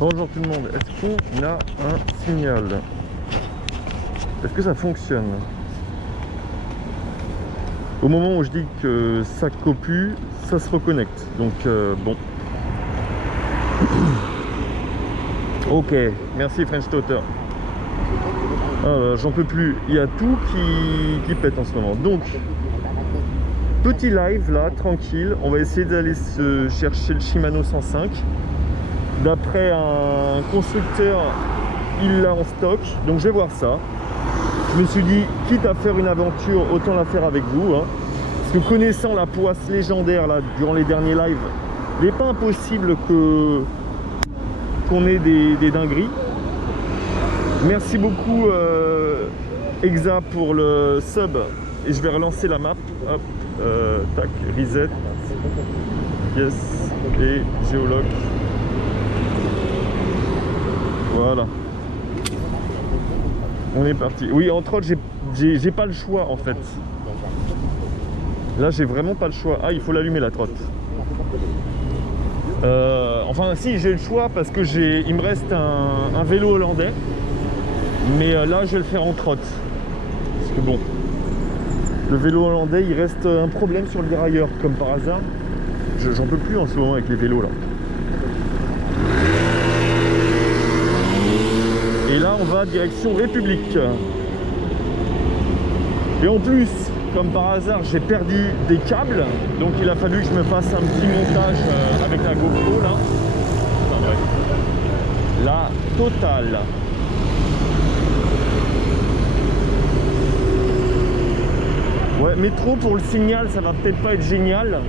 Bonjour tout le monde, est-ce qu'on a un signal? Est-ce que ça fonctionne? Au moment où je dis que ça copue, ça se reconnecte. Donc bon. Ok, merci French Totter. J'en peux plus, il y a tout qui pète en ce moment. Donc, petit live là, tranquille. On va essayer d'aller se chercher le Shimano 105. D'après un constructeur, il l'a en stock. Donc je vais voir ça. Je me suis dit, quitte à faire une aventure, autant la faire avec vous. Hein. Parce que connaissant la poisse légendaire là, durant les derniers lives, il n'est pas impossible qu'on ait des dingueries. Merci beaucoup Exa pour le sub. Et je vais relancer la map. Hop, tac, reset. Yes. Et géologue. Voilà. On est parti. Oui, entre autres, j'ai pas le choix en fait. Là, j'ai vraiment pas le choix. Ah, il faut l'allumer la trotte. Enfin, si, j'ai le choix parce que il me reste un vélo hollandais. Mais là, je vais le faire en trotte. Parce que bon, le vélo hollandais, il reste un problème sur le dérailleur, comme par hasard. J'en peux plus en ce moment avec les vélos là. Et là, on va direction République. Et en plus, comme par hasard, j'ai perdu des câbles. Donc il a fallu que je me fasse un petit montage avec la GoPro là. Enfin, bref. La totale. Ouais, métro pour le signal, ça va peut-être pas être génial.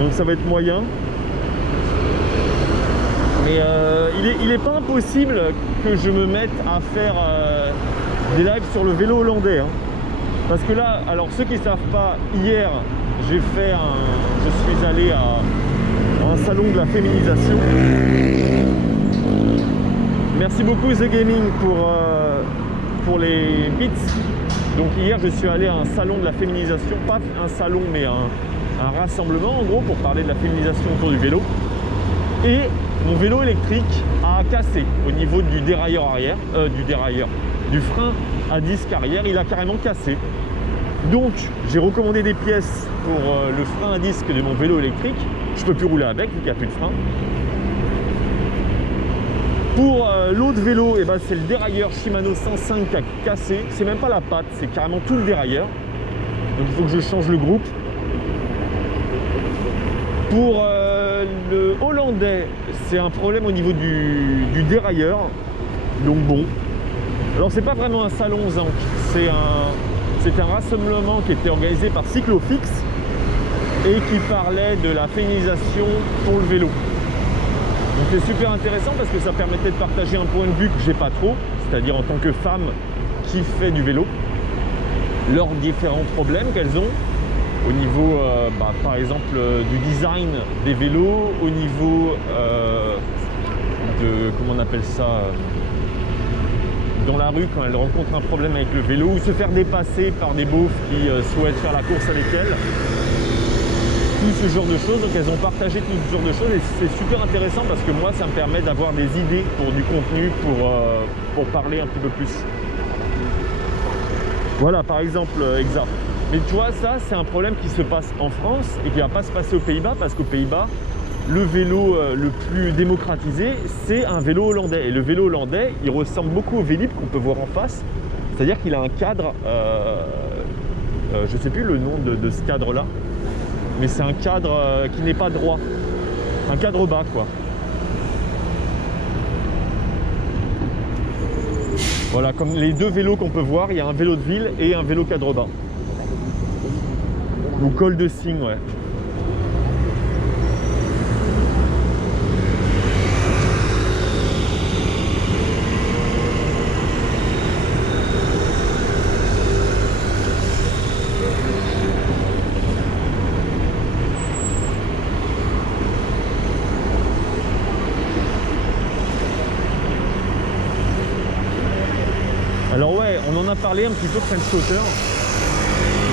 Donc ça va être moyen. Mais il est pas impossible que je me mette à faire des lives sur le vélo hollandais. Hein. Parce que là, alors ceux qui ne savent pas, hier, je suis allé à un salon de la féminisation. Merci beaucoup The Gaming pour les bits. Donc hier, je suis allé à un salon de la féminisation, pas un salon, mais un rassemblement en gros pour parler de la féminisation autour du vélo. Et mon vélo électrique a cassé au niveau du dérailleur arrière, du frein à disque arrière, il a carrément cassé. Donc j'ai recommandé des pièces pour le frein à disque de mon vélo électrique. Je peux plus rouler avec vu qu'il n'y a plus de frein. Pour l'autre vélo, eh ben, c'est le dérailleur Shimano 105 qui a cassé. C'est même pas la patte, c'est carrément tout le dérailleur. Donc il faut que je change le groupe. Pour le hollandais, c'est un problème au niveau du dérailleur. Donc bon. Alors c'est pas vraiment un salon Zank, c'est un rassemblement qui était organisé par Cyclofix et qui parlait de la féminisation pour le vélo. Donc c'est super intéressant parce que ça permettait de partager un point de vue que j'ai pas trop, c'est-à-dire en tant que femme qui fait du vélo, leurs différents problèmes qu'elles ont au niveau par exemple du design des vélos, au niveau de comment on appelle ça, dans la rue quand elles rencontrent un problème avec le vélo ou se faire dépasser par des beaufs qui souhaitent faire la course avec elles. Tout ce genre de choses, donc elles ont partagé tout ce genre de choses et c'est super intéressant parce que moi ça me permet d'avoir des idées pour du contenu, pour parler un petit peu plus. Voilà par exemple Exa. Mais tu vois ça c'est un problème qui se passe en France et qui ne va pas se passer aux Pays-Bas parce qu'aux Pays-Bas le vélo le plus démocratisé c'est un vélo hollandais et le vélo hollandais il ressemble beaucoup au Vélib qu'on peut voir en face, c'est-à-dire qu'il a un cadre, je ne sais plus le nom de ce cadre là. Mais c'est un cadre qui n'est pas droit, un cadre bas quoi. Voilà, comme les deux vélos qu'on peut voir, il y a un vélo de ville et un vélo cadre bas. Ou col de cygne, ouais. Alors ouais, on en a parlé un petit peu de French Totter.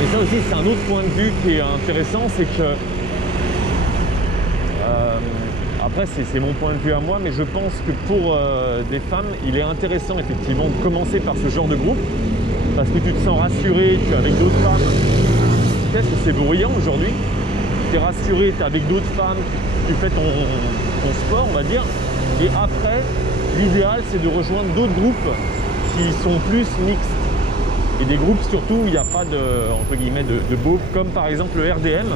Et ça aussi, c'est un autre point de vue qui est intéressant, c'est que Après, c'est mon point de vue à moi, mais je pense que pour des femmes, il est intéressant effectivement de commencer par ce genre de groupe, parce que tu te sens rassuré, tu es avec d'autres femmes. Qu'est-ce que c'est bruyant aujourd'hui? Tu es rassuré, tu es avec d'autres femmes, tu fais ton sport, on va dire. Et après, l'idéal, c'est de rejoindre d'autres groupes qui sont plus mixtes. Et des groupes surtout où il n'y a pas de, entre guillemets, de beauf, comme par exemple le RDM,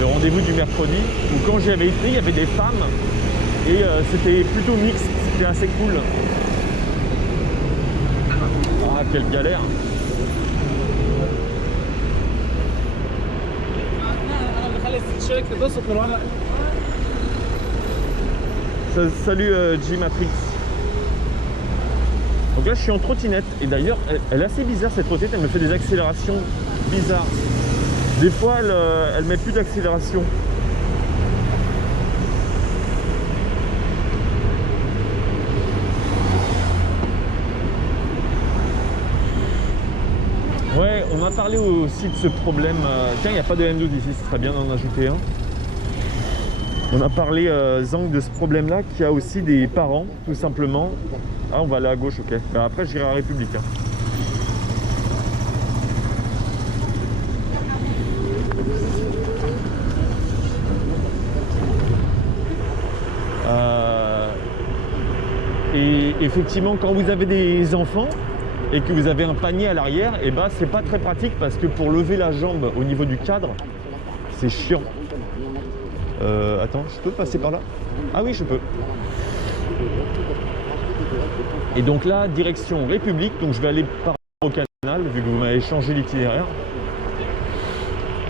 le rendez-vous du mercredi, où quand j'y avais été, il y avait des femmes et c'était plutôt mixte, c'était assez cool. Ah, quelle galère! Salut G-Matrix. Donc là je suis en trottinette et d'ailleurs elle est assez bizarre cette trottinette, elle me fait des accélérations bizarres. Des fois elle met plus d'accélération. Ouais, on a parlé aussi de ce problème. Tiens, il n'y a pas de M12 ici, ce serait bien d'en ajouter un. On a parlé, Zang, de ce problème-là, qu'il y a aussi des parents, tout simplement. Ah, on va aller à gauche, ok. Ben, après, j'irai à la République. Hein. Et effectivement, quand vous avez des enfants et que vous avez un panier à l'arrière, et ben, c'est pas très pratique parce que pour lever la jambe au niveau du cadre, c'est chiant. Attends, je peux passer par là? Ah oui, je peux. Et donc là, direction République, donc je vais aller par au canal, vu que vous m'avez changé l'itinéraire.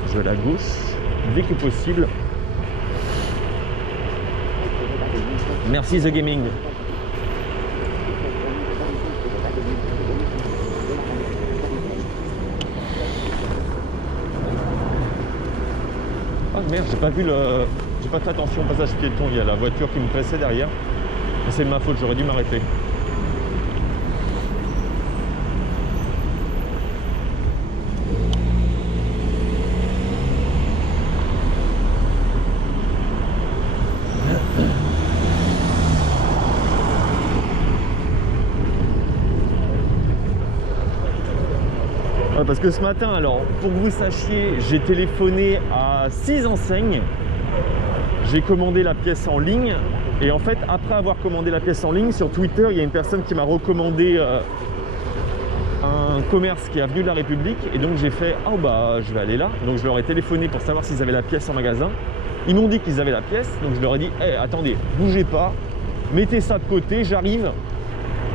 Je vais aller à gauche, dès que possible. Merci The Gaming. Ah merde, j'ai pas vu le... J'ai pas fait attention au passage piéton, il y a la voiture qui me pressait derrière. C'est de ma faute, j'aurais dû m'arrêter. Ouais, parce que ce matin, alors pour que vous sachiez, j'ai téléphoné à 6 enseignes. J'ai commandé la pièce en ligne et en fait après avoir commandé la pièce en ligne sur Twitter, il y a une personne qui m'a recommandé un commerce qui est avenue de la République et donc j'ai fait oh bah je vais aller là. Donc je leur ai téléphoné pour savoir s'ils avaient la pièce en magasin. Ils m'ont dit qu'ils avaient la pièce, donc je leur ai dit hey, attendez, bougez pas, mettez ça de côté, j'arrive.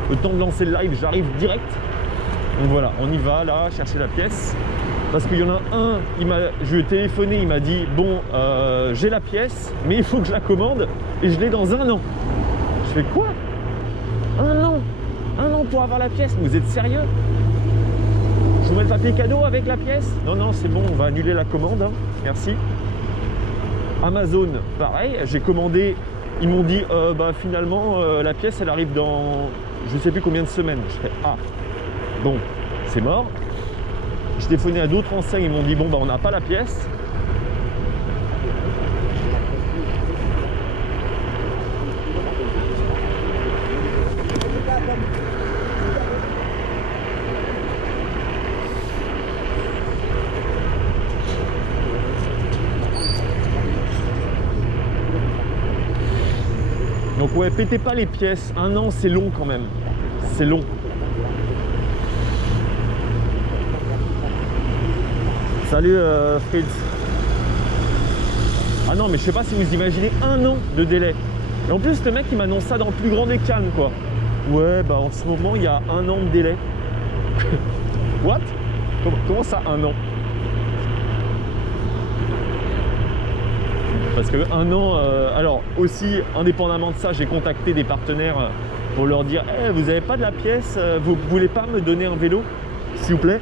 Le temps de lancer le live, j'arrive direct. Donc voilà, on y va là, chercher la pièce. Parce qu'il y en a un, je lui ai téléphoné, il m'a dit bon, j'ai la pièce, mais il faut que je la commande et je l'ai dans 1 an. Je fais quoi? 1 an? 1 an pour avoir la pièce? Vous êtes sérieux? Je vous mets le papier cadeau avec la pièce? Non, non, c'est bon, on va annuler la commande, hein. Merci. Amazon, pareil, j'ai commandé, ils m'ont dit bah finalement la pièce elle arrive dans je sais plus combien de semaines. Je fais ah, bon, c'est mort. J'ai téléphoné à d'autres enseignes, ils m'ont dit bon bah on n'a pas la pièce. Donc ouais, pétez pas les pièces, 1 an c'est long quand même, c'est long. Salut Fritz. Ah non mais je sais pas si vous imaginez 1 an de délai. Et en plus le mec il m'annonce ça dans le plus grand des calmes quoi. Ouais bah en ce moment il y a 1 an de délai. What? Comment ça 1 an? Parce que 1 an, alors aussi indépendamment de ça j'ai contacté des partenaires pour leur dire hey, vous n'avez pas de la pièce, vous voulez pas me donner un vélo s'il vous plaît?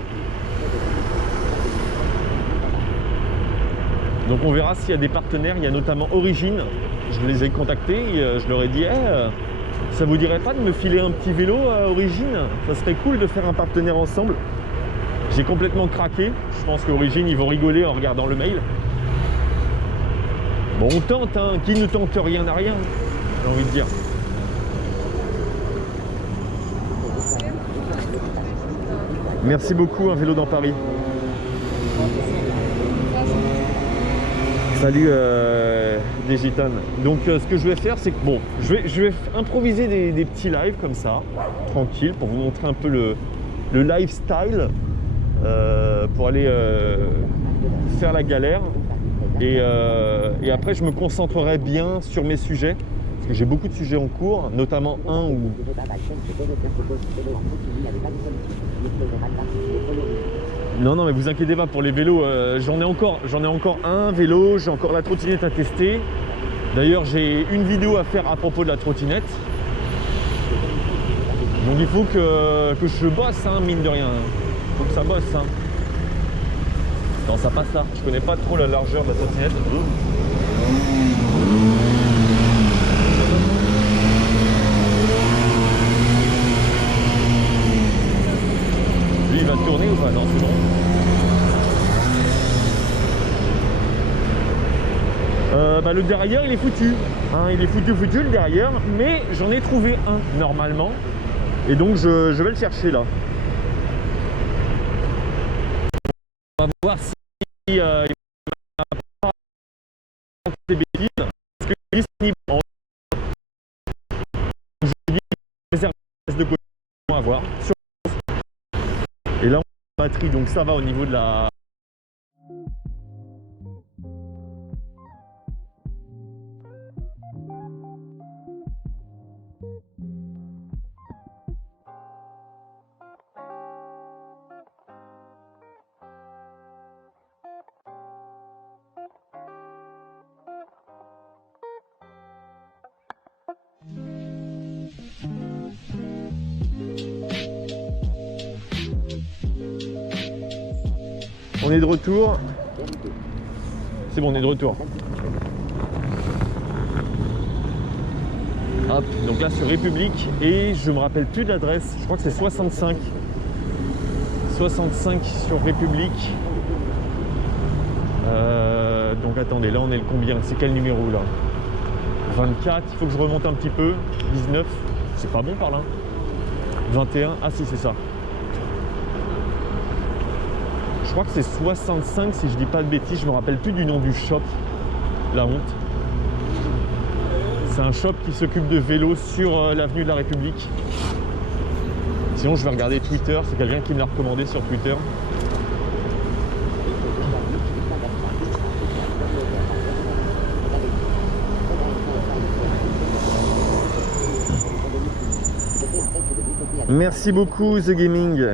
Donc on verra s'il y a des partenaires, il y a notamment Origine, je les ai contactés, je leur ai dit hey, ça vous dirait pas de me filer un petit vélo Origine? Ça serait cool de faire un partenaire ensemble. J'ai complètement craqué, je pense qu'Origine ils vont rigoler en regardant le mail. Bon, on tente, hein. Qui ne tente rien n'a rien, j'ai envie de dire. Merci beaucoup, un vélo dans Paris. Salut des gitanes. Donc ce que je vais faire, c'est que bon, je vais improviser des petits lives comme ça, tranquille, pour vous montrer un peu le lifestyle, pour aller faire la galère. Et après, je me concentrerai bien sur mes sujets, parce que j'ai beaucoup de sujets en cours, notamment un où... Non, mais vous inquiétez pas pour les vélos, j'en ai encore un vélo, j'ai encore la trottinette à tester. D'ailleurs, j'ai une vidéo à faire à propos de la trottinette. Donc il faut que je bosse, hein, mine de rien. Il faut que ça bosse. Hein. Non, ça passe là. Je connais pas trop la largeur de la trottinette. Lui, il va tourner ou pas? Non, c'est bon. Le dérailleur, il est foutu. Hein, il est foutu le dérailleur, mais j'en ai trouvé un normalement. Et donc, je vais le chercher là. On va voir si il va pas des bêtises. Parce que il est disponible en... Je dis réserve de côté à voir. Et là, on a la batterie, donc ça va au niveau de la... On est de retour. C'est bon, on est de retour. Hop, donc là sur République et je me rappelle plus de l'adresse. Je crois que c'est 65. 65 sur République. Donc attendez, là on est le combien? C'est quel numéro là? 24, il faut que je remonte un petit peu. 19, c'est pas bon par là. 21, ah si c'est ça. Je crois que c'est 65 si je dis pas de bêtises, je me rappelle plus du nom du shop. La honte. C'est un shop qui s'occupe de vélos sur l'avenue de la République. Sinon je vais regarder Twitter, c'est quelqu'un qui me l'a recommandé sur Twitter. Merci beaucoup The Gaming.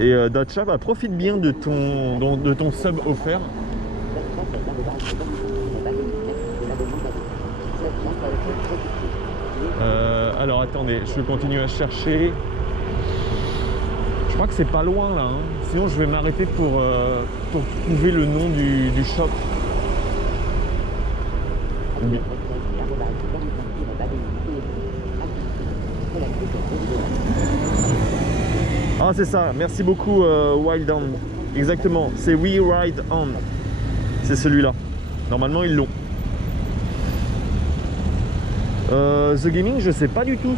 Et Dacha, bah, profite bien de ton sub offert. Alors attendez, je vais continuer à chercher. Je crois que c'est pas loin là, hein. Sinon je vais m'arrêter pour trouver le nom du shop. Ah c'est ça, merci beaucoup Wild On. Exactement, c'est We Ride On. C'est celui-là. Normalement ils l'ont. The Gaming, je sais pas du tout.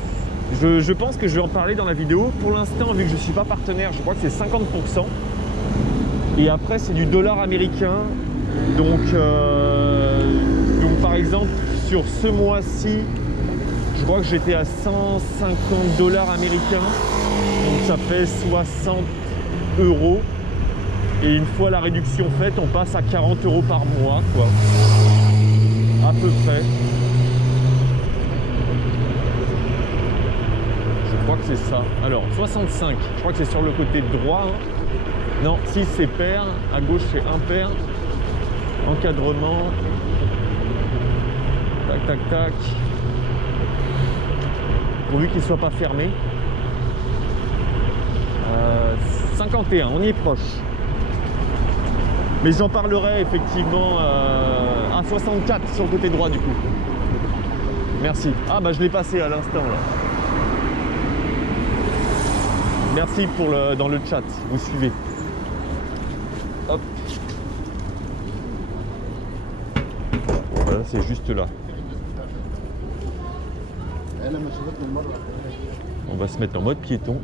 Je pense que je vais en parler dans la vidéo. Pour l'instant, vu que je suis pas partenaire, je crois que c'est 50%. Et après c'est du dollar américain. Donc par exemple, sur ce mois-ci, je crois que j'étais à 150 $ américains. Donc ça fait 60 €. Et une fois la réduction faite, on passe à 40 € par mois, quoi. À peu près. Je crois que c'est ça. Alors, 65. Je crois que c'est sur le côté droit. Hein. Non, si c'est pair. À gauche, c'est impair. Encadrement. Tac, tac, tac. Pourvu qu'il ne soit pas fermé. 51, on y est proche. Mais j'en parlerai effectivement à 64 sur le côté droit du coup. Merci. Ah bah je l'ai passé à l'instant là. Merci pour dans le chat, vous suivez. Hop. c'est juste là. On va se mettre en mode piéton.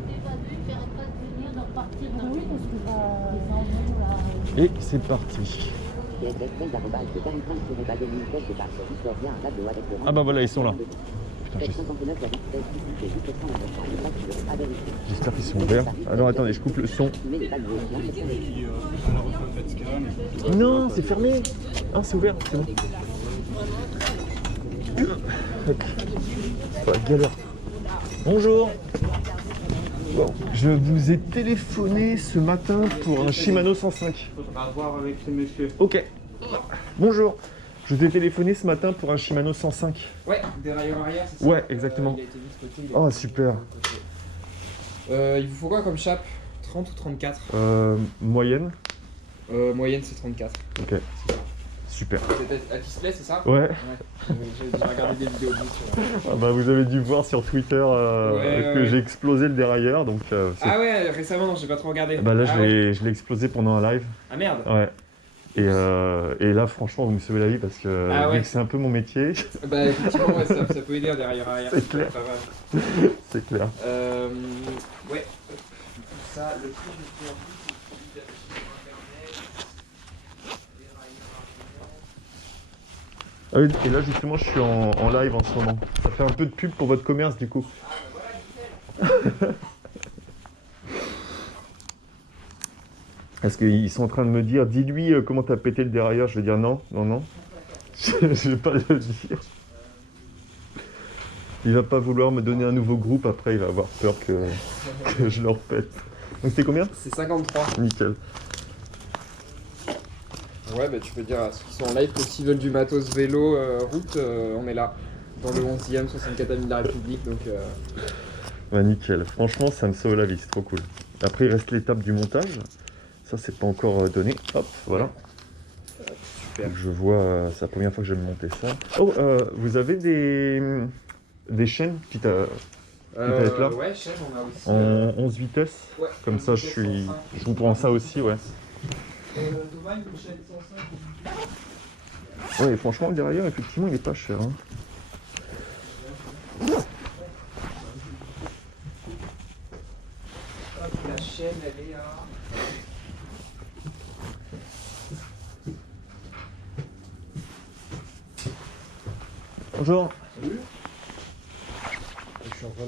Et c'est parti. Ah bah voilà, ils sont là. Putain, j'espère qu'ils sont ouverts. Alors attendez, je coupe le son. Non, c'est fermé. Ah, c'est ouvert, c'est bon. Oh, galère. Bonjour. Bon, je vous ai téléphoné ce matin pour un Shimano 105. Faudra voir avec les messieurs. Ok. Bonjour. Je vous ai téléphoné ce matin pour un Shimano 105. Ouais, dérailleur arrière, c'est ça. Ouais, exactement. Il a été mis de côté, Oh, super. Il vous faut quoi comme chape? 30 ou 34? Moyenne. Moyenne, c'est 34. Ok. Super. C'est à display, c'est ça? Ouais. J'ai déjà regardé des vidéos dessus. Ah bah, vous avez dû voir sur Twitter que j'ai explosé le dérailleur. Donc, Ah ouais, récemment, non, j'ai pas trop regardé. bah là, ah je l'ai explosé pendant un live. Ah merde. Ouais. Et là, franchement, vous me sauvez la vie parce que Ah ouais. vu que c'est un peu mon métier. Bah effectivement, ouais, ça peut aider un derrière arrière. C'est clair. Pas mal. C'est clair. Ouais. Ça, le prix, je me souviens plus, c'est celui sur internet. Ah oui, et là, justement, je suis en live en ce moment. Ça fait un peu de pub pour votre commerce, du coup. Ah bah voilà, nickel. Parce qu'ils sont en train de me dire, dis-lui comment t'as pété le dérailleur. Je vais dire non, non, non. Je vais pas le dire. Il va pas vouloir me donner un nouveau groupe, après il va avoir peur que je leur pète. Donc c'était combien? C'est 53. Nickel. Ouais, bah tu peux dire à ceux qui sont en live que s'ils veulent du matos vélo route, on est là. Dans le 11e, 64 avenue de la République, donc... Bah nickel. Franchement, ça me sauve la vie, c'est trop cool. Après, il reste l'étape du montage. Ça, c'est pas encore donné. Hop, voilà. Super. Donc, je vois, c'est la première fois que je vais me monter ça. Oh, vous avez des chaînes qui là ouais, chaîne, on a aussi... en 11 vitesses. Ouais, Comme ça, je vous prends ça aussi, ouais. Thomas, une chaîne 105. Ouais, et franchement, le derrière, effectivement, il est pas cher. Hein. La chaîne, elle est à... Bonjour. Salut. Je suis en train.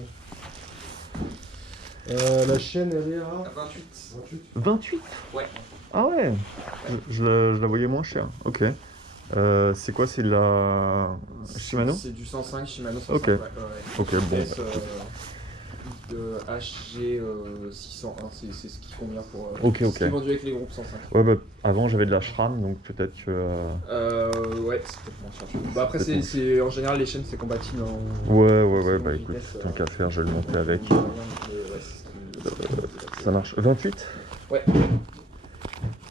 La chaîne, elle est à 28. 28. 28? Ouais. Ah ouais, je la voyais moins cher. Ok. C'est quoi? C'est de la Shimano? C'est du 105 Shimano 105. Ok. Ouais. Ok, bon. Vitesse, de HG 601, c'est ce qui convient pour. Ok, ce ok. qui est vendu avec les groupes 105. Ouais, bah, avant j'avais de la SRAM, donc peut-être que. Ouais, c'est peut-être moins cher. Bah après, C'est c'est en général les chaînes c'est compatible en. Ouais, bah en écoute, vitesse, tant qu'à faire, je vais le monter avec. Ouais, c'est ce qui- Ça marche. 28? Ouais.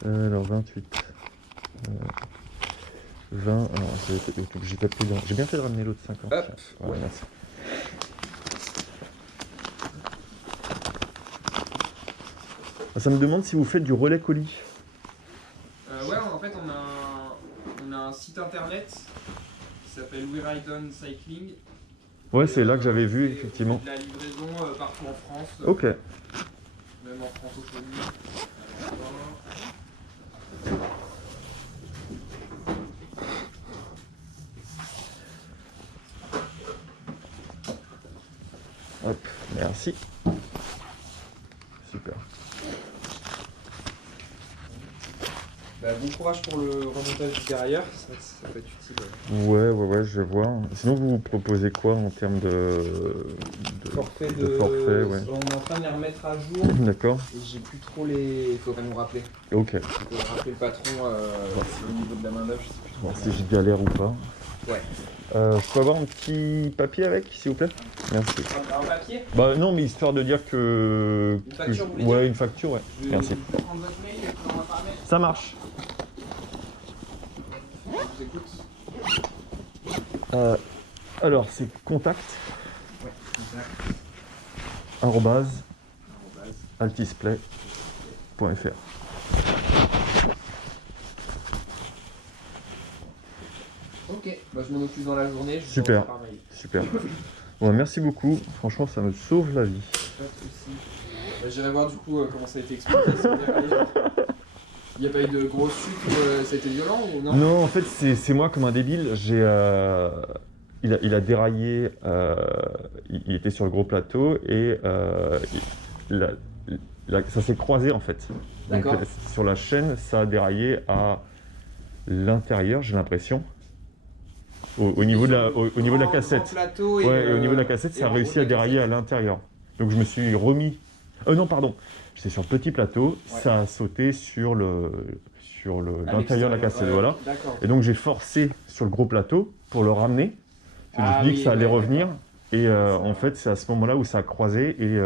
Alors 28. 20. Alors, j'ai pas plus J'ai bien fait de ramener l'autre 50. Hop. Ouais, Ouais. merci. Ça me demande si vous faites du relais colis. Ouais, en fait, on a un site internet qui s'appelle We Ride On Cycling. Ouais, c'est là que j'avais vu, Et effectivement. on fait de la livraison partout en France. Ok. Même en francophonie. Hop, merci. Super. Bah, bon courage pour le remontage du dérailleur, c'est vrai que ça peut être utile. Ouais, je vois. Sinon, vous proposez quoi en termes de Forfait forfait, ouais. On est en train de les remettre à jour D'accord. et j'ai plus trop les. Il faudrait nous rappeler. Ok. Il faudrait rappeler le patron au niveau de la main d'œuvre, je sais plus trop. Voir si je galère ou pas. Ouais. Je peux avoir un petit papier avec, s'il vous plaît? Merci. Un papier. Bah non, mais histoire de dire que... Une facture, vous voulez Ouais, dire une facture, ouais. Je vais Merci. prendre votre mail et puis on va par mail. Ça marche. Je vous écoute. Alors, c'est contact, Ouais, contact. arrobase, altisplay.fr. Ok, bah je m'en occupe dans la journée. Je vous Super. envoie par mail. Super. Bon, merci beaucoup. Franchement, ça me sauve la vie. Pas de soucis. J'irai voir du coup comment ça a été expliqué. Il n'y a pas eu de grosse chute ou ça a été violent ou non? Non, en fait, c'est moi comme un débile. Il a déraillé. Il était sur le gros plateau et ça s'est croisé en fait. Donc, D'accord. sur la chaîne, ça a déraillé à l'intérieur, j'ai l'impression. Au niveau de la cassette. Plateau et, Ouais, et au niveau de la cassette, et ça a en réussi haut à de la dérailler à l'intérieur. Donc je me suis remis. Non, pardon. J'étais sur le petit plateau, Ouais. ça a sauté sur À l'intérieur de la l'extérieur, cassette. ouais, Voilà. D'accord. Et donc j'ai forcé sur le gros plateau pour le ramener. Parce que je me suis dit que ça allait revenir. Et en fait, c'est à ce moment-là où ça a croisé et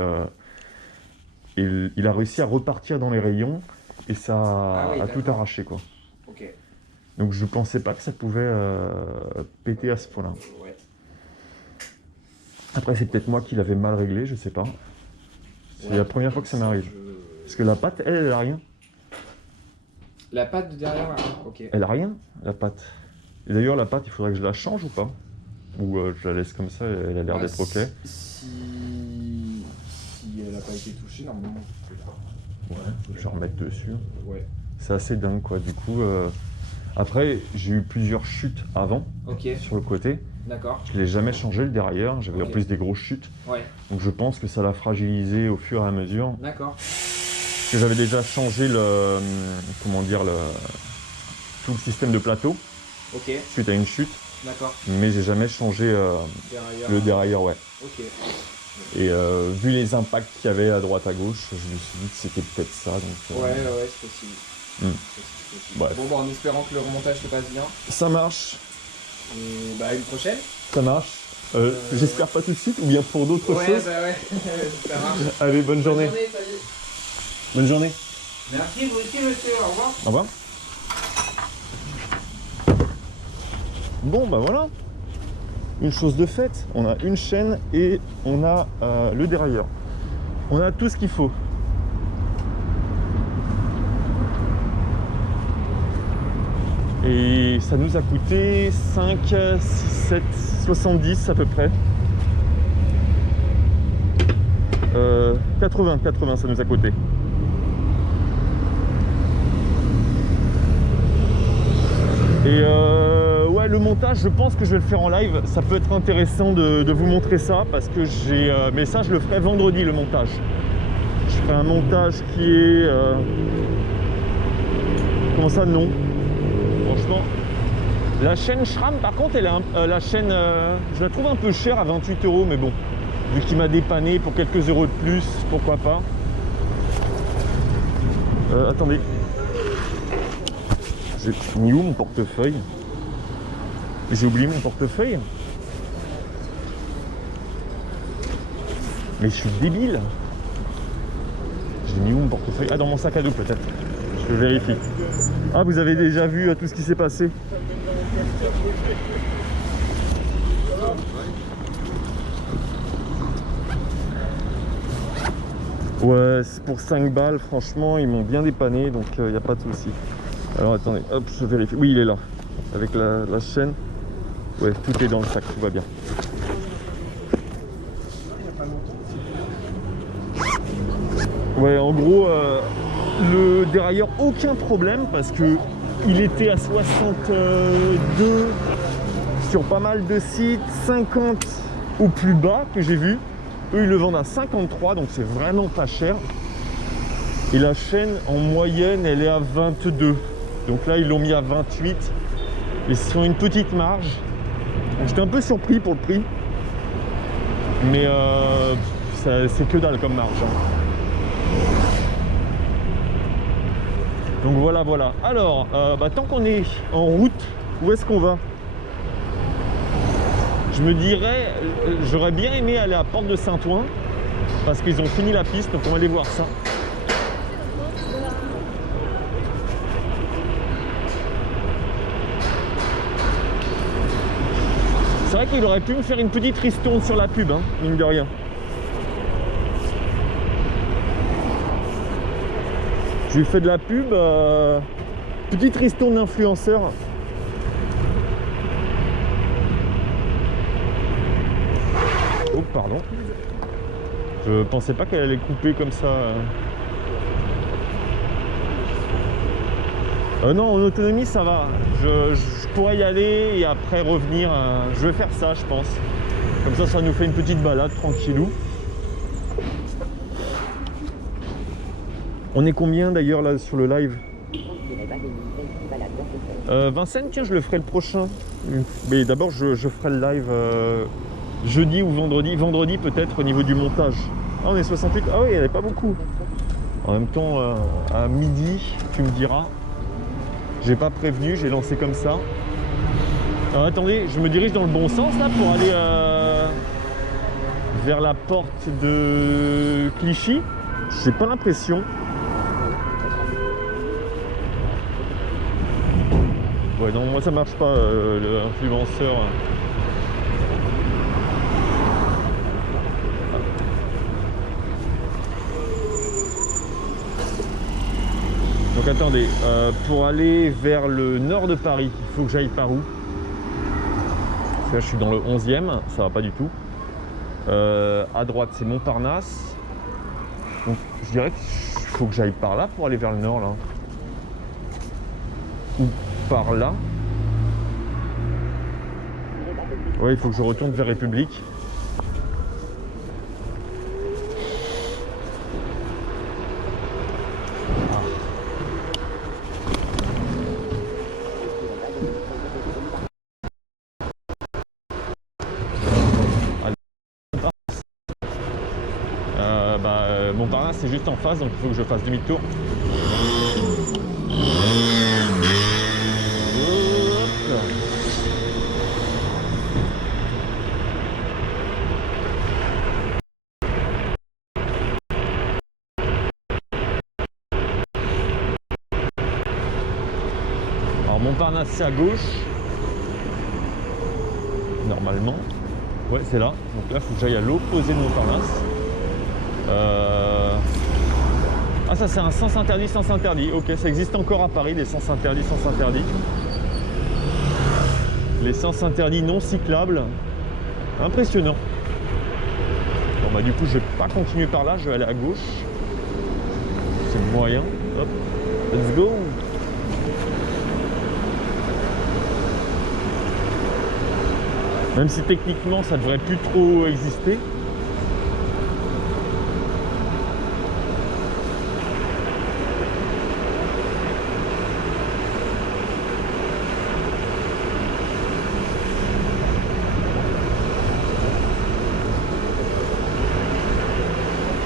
il a réussi à repartir dans les rayons et ça Ah oui, a tout d'accord. arraché quoi. Ok. Donc je pensais pas que ça pouvait péter à ce point-là. Ouais. Après c'est peut-être moi qui l'avais mal réglé, je sais pas. C'est Ouais. la première fois que ça m'arrive. Parce que la patte, elle a rien. La patte de derrière, là. Ok. Elle a rien, la patte. Et d'ailleurs la patte, il faudrait que je la change ou pas? Ou je la laisse comme ça, elle a l'air Ouais, d'être ok. Si elle n'a pas été touchée, normalement, tu peux la... Ouais, je vais remettre dessus. Ouais. C'est assez dingue quoi. Du coup, après j'ai eu plusieurs chutes avant Ok, sur le côté. d'accord. Je l'ai jamais changé le dérailleur. J'avais en Ok. plus des grosses chutes. Ouais, Donc je pense que ça l'a fragilisé au fur et à mesure. d'accord. Parce que j'avais déjà changé comment dire, tout le système de plateau Ok, suite à une chute. d'accord. Mais j'ai jamais changé Derrière. le dérailleur, ouais. Ok. Et vu les impacts qu'il y avait à droite à gauche, je me suis dit que c'était peut-être ça. Donc, Ouais, c'est possible. Hmm. C'est possible. Bref. Bon, bah, en espérant que le remontage se passe bien. Ça marche, Et bah, à une prochaine. ça marche. J'espère pas tout de suite ou bien pour d'autres Ouais, choses. bah ouais. Ça marche. Allez, bonne journée. Salut. Bonne journée. Merci, vous aussi, monsieur. Au revoir. Au revoir. Bon, bah voilà. Une chose de faite. On a une chaîne et on a le dérailleur. On a tout ce qu'il faut. Et ça nous a coûté 5, 6, 7, 70 à peu près. 80 ça nous a coûté. Et ouais, le montage, je pense que je vais le faire en live. Ça peut être intéressant de vous montrer ça parce que j'ai. Mais ça, je le ferai vendredi le montage. Je ferai un montage qui est. Comment ça, non? Franchement. La chaîne SRAM, par contre, elle est la chaîne, je la trouve un peu chère à 28 €, mais bon, vu qu'il m'a dépanné pour quelques euros de plus, pourquoi pas. Attendez. J'ai mis où mon portefeuille? J'ai oublié mon portefeuille. Mais je suis débile. J'ai mis où mon portefeuille? Ah, dans mon sac à dos peut-être. Je vérifie. Ah, vous avez déjà vu tout ce qui s'est passé? Ouais, c'est pour 5 balles, franchement, ils m'ont bien dépanné, donc il n'y a pas de souci. Alors attendez, hop, je vérifie. Oui, il est là, avec la chaîne. Ouais, tout est dans le sac, tout va bien. Ouais, en gros, le dérailleur, aucun problème, parce que il était à 62 sur pas mal de sites, 50 au plus bas que j'ai vu. Eux, ils le vendent à 53, donc c'est vraiment pas cher. Et la chaîne, en moyenne, elle est à 22. Donc là, ils l'ont mis à 28. Et sur une petite marge. J'étais un peu surpris pour le prix. Mais c'est que dalle comme marge. Donc voilà, voilà. Alors, tant qu'on est en route, où est-ce qu'on va? Je me dirais, j'aurais bien aimé aller à Porte de Saint-Ouen, parce qu'ils ont fini la piste, donc on va aller voir ça. C'est vrai qu'il aurait pu me faire une petite ristourne sur la pub, hein, mine de rien. Je lui fais de la pub, petite ristourne d'influenceur. Oh, pardon. Je pensais pas qu'elle allait couper comme ça. Non, en autonomie, ça va. Je pourrais y aller et après revenir. Je vais faire ça, je pense. Comme ça nous fait une petite balade tranquillou. On est combien d'ailleurs là sur le live? Vincennes, tiens, je le ferai le prochain. Mais d'abord, je ferai le live jeudi ou vendredi. Vendredi peut-être au niveau du montage. Ah, on est 68. Ah oui, il n'y en avait pas beaucoup. En même temps, à midi, tu me diras. J'ai pas prévenu, j'ai lancé comme ça. Attendez, je me dirige dans le bon sens là pour aller vers la porte de Clichy. J'ai pas l'impression. Ouais, non, moi ça marche pas, l'influenceur. Donc attendez, pour aller vers le nord de Paris, il faut que j'aille par où? Parce que là je suis dans le 11e, ça va pas du tout. À droite c'est Montparnasse. Donc je dirais qu'il faut que j'aille par là pour aller vers le nord là. Ou par là. Ouais, il faut que je retourne vers République. Montparnasse c'est juste en face, donc il faut que je fasse demi-tour. Alors Montparnasse c'est à gauche. Normalement. Ouais, c'est là. Donc là il faut que j'aille à l'opposé de Montparnasse. Ah, ça c'est un sens interdit, sens interdit. Ok, ça existe encore à Paris, les sens interdits, sens interdits. Les sens interdits non cyclables. Impressionnant. Bon bah du coup je vais pas continuer par là, je vais aller à gauche. C'est moyen. Hop, let's go. Même si techniquement ça devrait plus trop exister.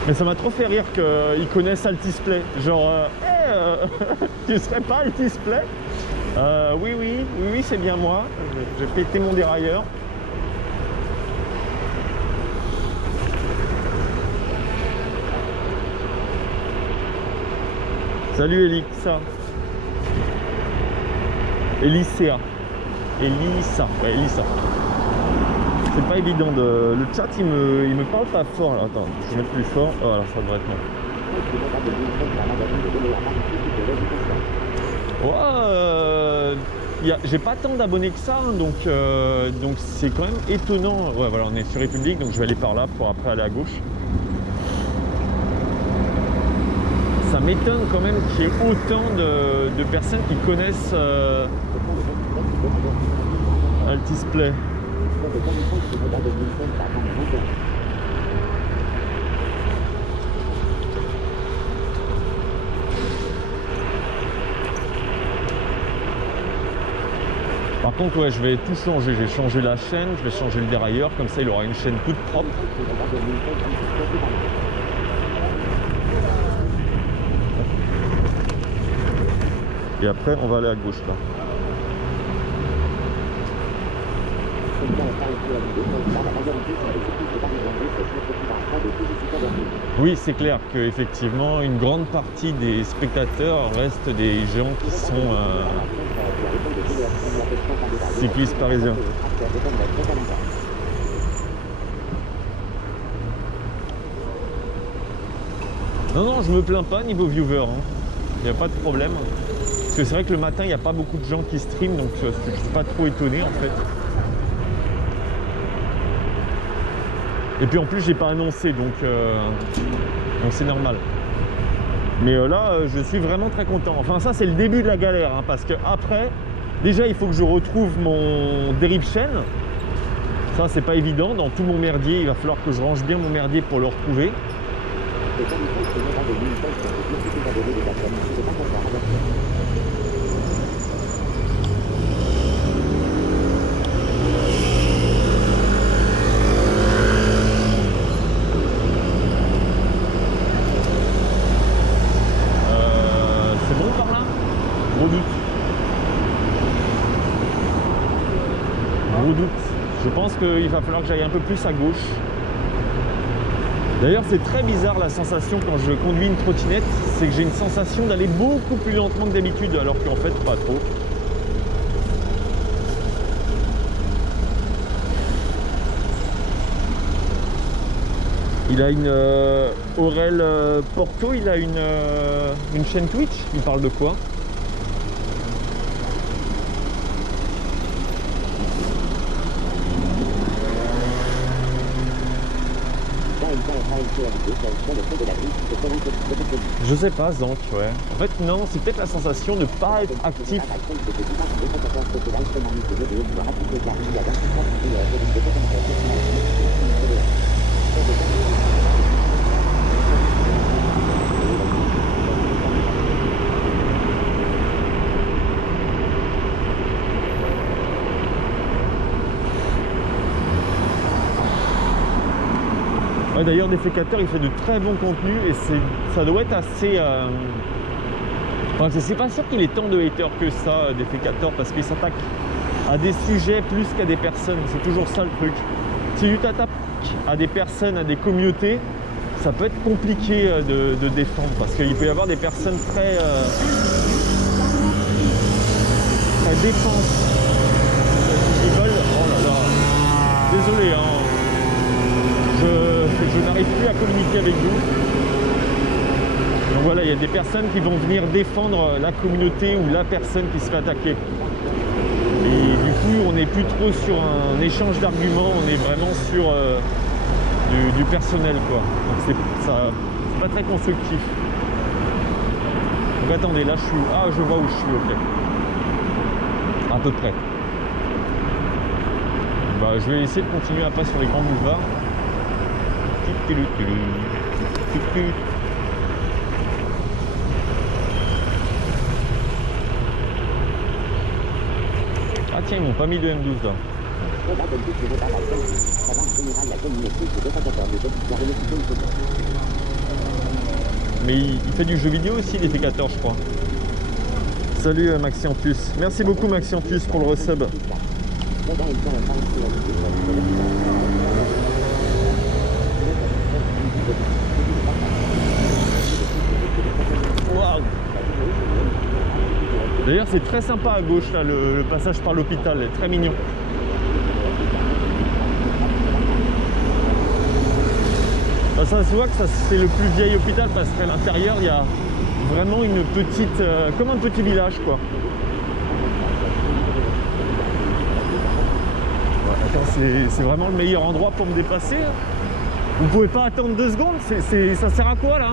Mais ça m'a trop fait rire qu'ils connaissent Altisplay. Genre, tu serais pas Altisplay? Oui, c'est bien moi. J'ai pété mon dérailleur. Salut Elissa. Elissa. Ouais, Elissa. C'est pas évident de... Le chat il me parle pas fort là. Attends, je vais mettre plus fort. Oh alors ça devrait être bon. Ouais, j'ai pas tant d'abonnés que ça, hein, donc c'est quand même étonnant. Ouais voilà, on est sur République, donc je vais aller par là pour après aller à gauche. Ça m'étonne quand même qu'il y ait autant de personnes qui connaissent Altisplay. Par contre, ouais, je vais tout changer. J'ai changé la chaîne, je vais changer le dérailleur, comme ça il aura une chaîne toute propre. Et après, on va aller à gauche là. Oui, c'est clair qu'effectivement, une grande partie des spectateurs restent des gens qui sont cyclistes parisiens. Non, je me plains pas niveau viewer, hein. Il n'y a pas de problème. Parce que c'est vrai que le matin, il n'y a pas beaucoup de gens qui streament, donc je ne suis pas trop étonné en fait. Et puis en plus j'ai pas annoncé donc c'est normal. Mais là je suis vraiment très content. Enfin ça c'est le début de la galère hein, parce que après déjà il faut que je retrouve mon dérive chaîne. Ça c'est pas évident dans tout mon merdier. Il va falloir que je range bien mon merdier pour le retrouver. C'est bon par là? Gros doute. Gros doute. Je pense qu'il va falloir que j'aille un peu plus à gauche. D'ailleurs, c'est très bizarre la sensation quand je conduis une trottinette, c'est que j'ai une sensation d'aller beaucoup plus lentement que d'habitude, alors qu'en fait, pas trop. Il a une Aurel Porto, il a une chaîne Twitch, il parle de quoi? Je sais pas, Zank, ouais. En fait, non, c'est peut-être la sensation de ne pas être actif. Ouais, d'ailleurs, Défécateur, il fait de très bons contenus et ça doit être assez... Enfin, je sais pas sûr qu'il ait tant de haters que ça, Défécateur, parce qu'il s'attaque à des sujets plus qu'à des personnes. C'est toujours ça le truc. Si tu t'attaques à des personnes, à des communautés, ça peut être compliqué de défendre parce qu'il peut y avoir des personnes très défense. Ils veulent... Oh là là. Désolé, hein. Je n'arrive plus à communiquer avec vous. Donc voilà, il y a des personnes qui vont venir défendre la communauté ou la personne qui se fait attaquer. Et du coup, on n'est plus trop sur un échange d'arguments, on est vraiment sur du personnel, quoi. Donc c'est pas très constructif. Donc attendez, là je suis où? Ah, je vois où je suis, ok. À peu près. Bah, je vais essayer de continuer à passer sur les grands boulevards. Ah tiens, ils m'ont pas mis de M12 là. Mais il fait du jeu vidéo aussi, Défécateur, je crois. Salut Maxiantus. Merci beaucoup Maxiantus pour le resub. Wow. D'ailleurs c'est très sympa à gauche là, le passage par l'hôpital, est très mignon. Ça se voit que c'est le plus vieil hôpital parce qu'à l'intérieur il y a vraiment une petite, comme un petit village quoi. C'est vraiment le meilleur endroit pour me dépasser. Vous pouvez pas attendre 2 secondes, ça sert à quoi là?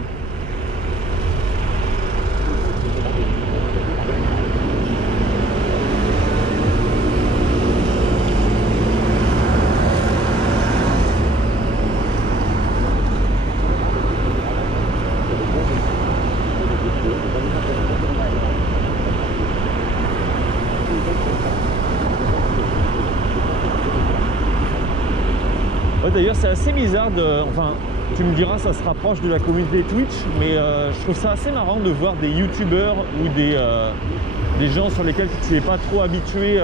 D'ailleurs c'est assez bizarre enfin tu me diras ça se rapproche de la communauté Twitch mais je trouve ça assez marrant de voir des youtubeurs ou des gens sur lesquels tu n'es pas trop habitué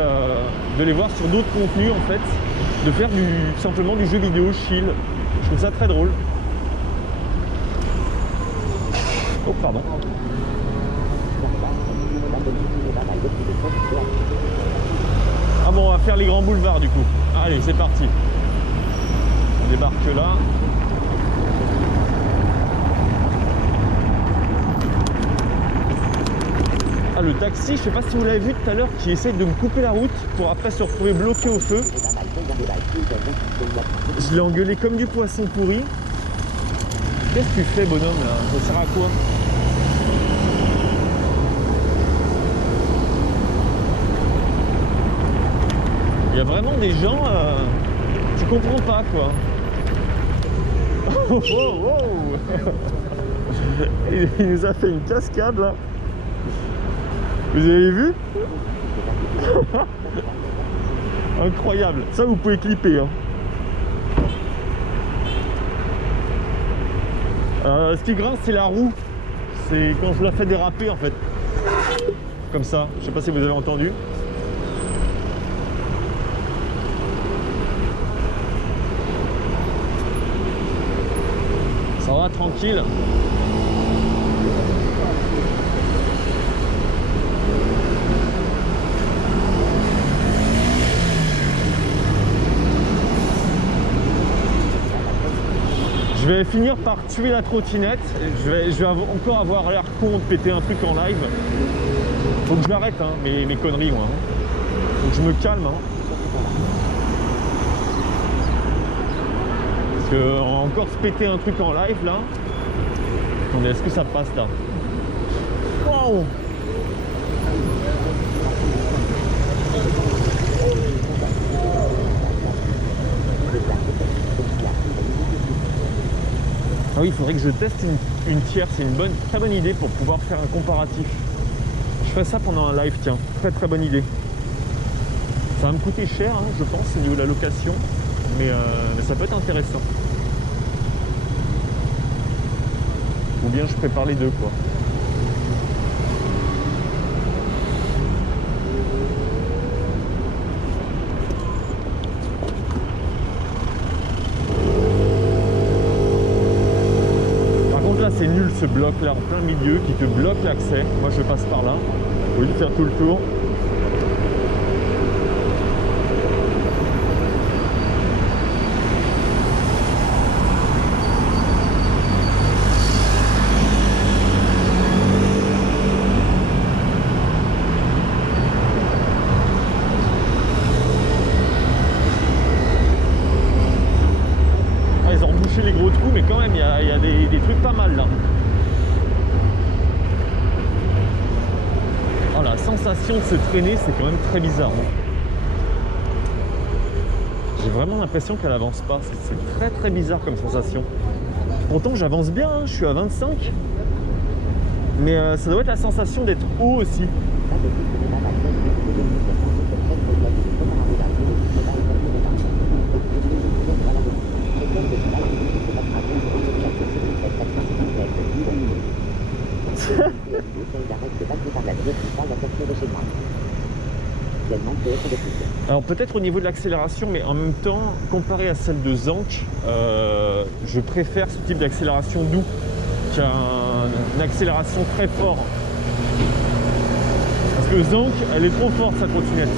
de les voir sur d'autres contenus en fait, de faire simplement du jeu vidéo chill. Je trouve ça très drôle. Oh pardon. Ah bon, on va faire les grands boulevards du coup. Allez, c'est parti. On débarque là. Ah, le taxi, je sais pas si vous l'avez vu tout à l'heure, qui essaie de me couper la route pour après se retrouver bloqué au feu. Je l'ai engueulé comme du poisson pourri. Qu'est-ce que tu fais, bonhomme, là? Ça sert à quoi? Il y a vraiment des gens, tu comprends pas, quoi. Oh, oh, oh. Il nous a fait une cascade, là. Vous avez vu? Incroyable. Ça, vous pouvez clipper, hein. Ce qui grince, c'est la roue. C'est quand je la fais déraper, en fait. Comme ça. Je sais pas si vous avez entendu. Ça va, tranquille. Je vais finir par tuer la trottinette. Je vais encore avoir l'air con de péter un truc en live. Faut que je m'arrête, hein, mes conneries, moi. Faut que je me calme. Hein. Parce que encore se péter un truc en live, là. Attendez, est-ce que ça passe, là? Waouh! Ah oui, il faudrait que je teste une tierce, c'est une très bonne idée pour pouvoir faire un comparatif. Je ferai ça pendant un live, tiens, très bonne idée. Ça va me coûter cher, hein, je pense, au niveau de la location, mais ça peut être intéressant. Ou bien je prépare les deux, quoi. C'est nul ce bloc là en plein milieu qui te bloque l'accès. Moi je passe par là. Au lieu de faire tout le tour. Ils ont rebouché les gros trous, mais quand même il y a des trucs pas mal là. Oh, la sensation de se traîner, c'est quand même très bizarre. Hein. J'ai vraiment l'impression qu'elle avance pas. C'est très bizarre comme sensation. Pourtant j'avance bien, hein. Je suis à 25. Mais ça doit être la sensation d'être haut aussi. Alors peut-être au niveau de l'accélération, mais en même temps, comparé à celle de Zank, je préfère ce type d'accélération doux qu'une accélération très forte. Parce que Zank, elle est trop forte sa trottinette.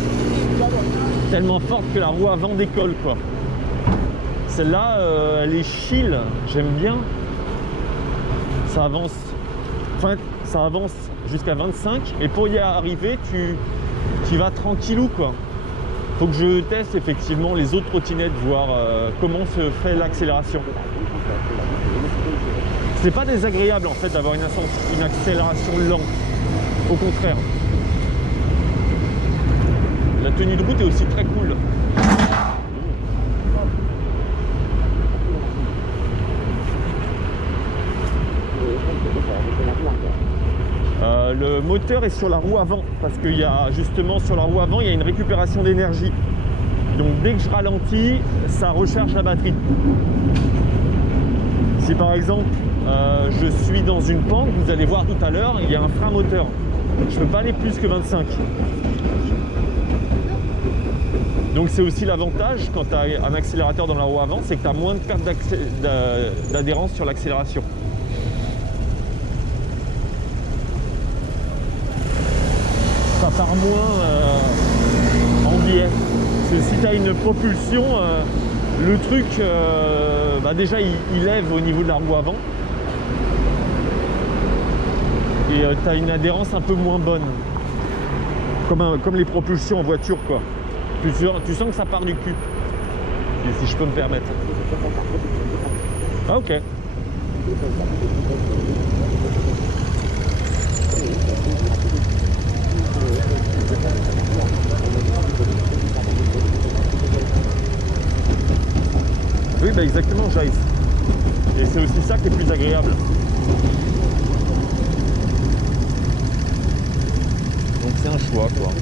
Tellement forte que la roue avant décolle, quoi. Celle-là, elle est chill, j'aime bien. Ça avance. Enfin, ça avance jusqu'à 25, et pour y arriver, tu vas tranquillou, quoi. Faut que je teste effectivement les autres trottinettes, voir comment se fait l'accélération. C'est pas désagréable en fait d'avoir une accélération lente. Au contraire. La tenue de route est aussi très cool. Le moteur est sur la roue avant parce qu'il y a justement sur la roue avant il y a une récupération d'énergie. Donc dès que je ralentis, ça recharge la batterie. Si par exemple je suis dans une pente, vous allez voir tout à l'heure, il y a un frein moteur. Je ne peux pas aller plus que 25. Donc c'est aussi l'avantage quand tu as un accélérateur dans la roue avant, c'est que tu as moins de perte d'adhérence sur l'accélération. Ça part moins en biais. Si tu as une propulsion, le truc, déjà il lève au niveau de la roue avant. Et tu as une adhérence un peu moins bonne. Comme les propulsions en voiture, quoi. Tu sens que ça part du cul. si je peux me permettre. Ah, ok. Oui, bah exactement, Jace. Et c'est aussi ça qui est plus agréable. Donc c'est un choix, quoi.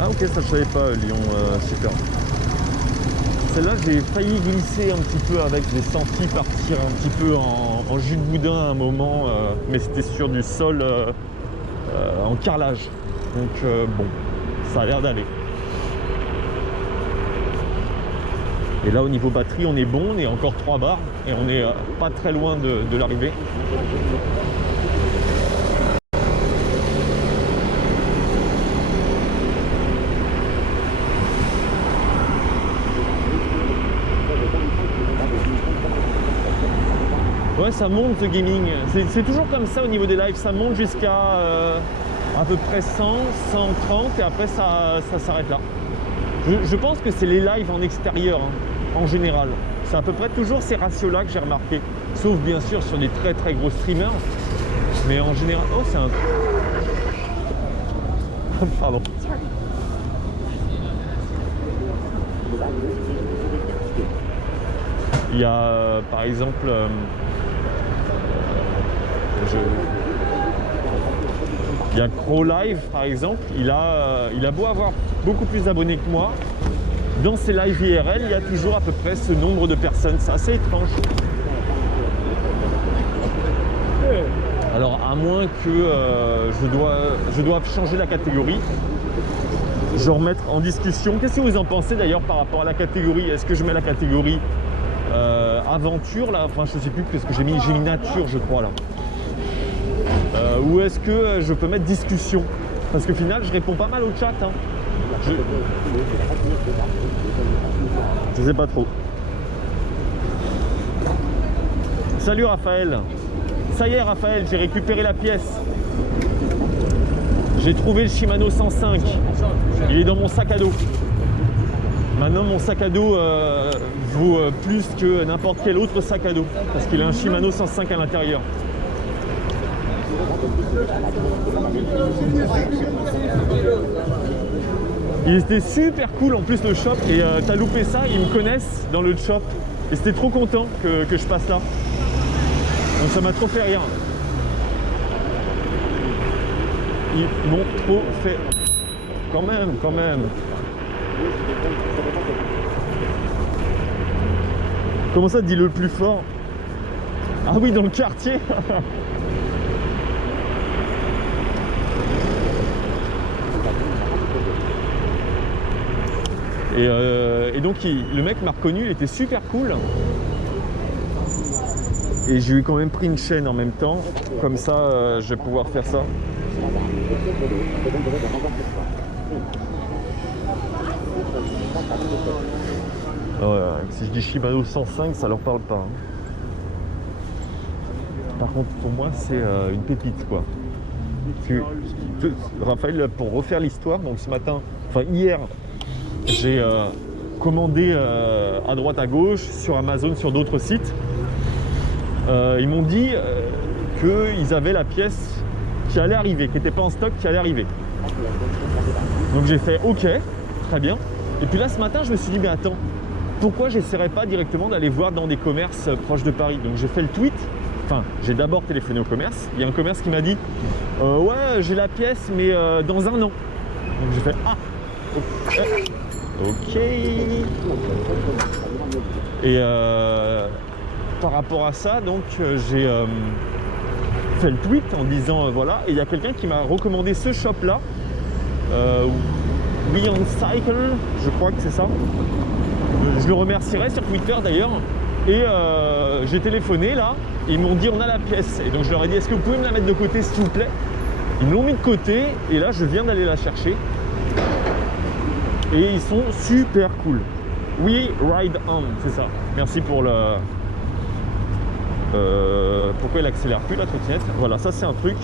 Ah ok, ça je savais pas, Lyon, super. Celle-là, j'ai failli glisser un petit peu avec, j'ai senti partir un petit peu en jus de boudin à un moment, mais c'était sur du sol en carrelage. Donc bon, ça a l'air d'aller. Et là, au niveau batterie, on est bon, on est encore 3 bars et on est pas très loin de l'arrivée. Ouais, ça monte le gaming. C'est toujours comme ça au niveau des lives, ça monte jusqu'à à peu près 100, 130 et après ça s'arrête là. Je pense que c'est les lives en extérieur, hein, en général. C'est à peu près toujours ces ratios-là que j'ai remarqué. Sauf bien sûr sur des très très gros streamers. Mais en général... Oh, c'est un... Pardon. Il y a par exemple... Il y a Crow Live par exemple, il a beau avoir beaucoup plus d'abonnés que moi, dans ses lives IRL, il y a toujours à peu près ce nombre de personnes, c'est assez étrange. Alors à moins que je doive changer la catégorie, je remettre en discussion. Qu'est-ce que vous en pensez d'ailleurs par rapport à la catégorie? Est-ce que je mets la catégorie aventure là, enfin je sais plus parce que j'ai mis nature je crois là. Ou est-ce que je peux mettre discussion? Parce qu'au final, je réponds pas mal au chat. Hein. Je sais pas trop. Salut Raphaël. Ça y est Raphaël, j'ai récupéré la pièce. J'ai trouvé le Shimano 105. Il est dans mon sac à dos. Maintenant, mon sac à dos vaut plus que n'importe quel autre sac à dos. Parce qu'il a un Shimano 105 à l'intérieur. Il était super cool en plus le shop et t'as loupé ça, ils me connaissent dans le shop et c'était trop content que je passe là. Donc ça m'a trop fait rire. Ils m'ont trop fait... Quand même. Comment ça, dis-le plus fort? Ah oui, dans le quartier. Et donc le mec m'a reconnu, il était super cool. Et je lui ai quand même pris une chaîne en même temps. Comme ça, je vais pouvoir faire ça. Si je dis Shimano 105, ça leur parle pas. Hein. Par contre, pour moi, c'est une pépite, quoi. Raphaël, pour refaire l'histoire, donc ce matin, enfin hier, j'ai commandé à droite à gauche, sur Amazon, sur d'autres sites. Ils m'ont dit qu'ils avaient la pièce qui allait arriver, qui n'était pas en stock, qui allait arriver. Donc j'ai fait OK, très bien. Et puis là ce matin, je me suis dit mais attends, pourquoi j'essaierais pas directement d'aller voir dans des commerces proches de Paris? Donc j'ai fait le tweet. Enfin, j'ai d'abord téléphoné au commerce. Il y a un commerce qui m'a dit ouais, j'ai la pièce, mais dans un an. Donc j'ai fait ah, ok. Et par rapport à ça, donc j'ai fait le tweet en disant voilà. Et il y a quelqu'un qui m'a recommandé ce shop là, Beyond Cycle, je crois que c'est ça. Je le remercierai sur Twitter d'ailleurs. Et j'ai téléphoné là, ils m'ont dit on a la pièce. Et donc je leur ai dit est-ce que vous pouvez me la mettre de côté s'il vous plaît? Ils me l'ont mis de côté et là je viens d'aller la chercher. Et ils sont super cool. We ride on, c'est ça. Merci pour le... pourquoi il accélère plus la trottinette? Voilà, ça c'est un truc.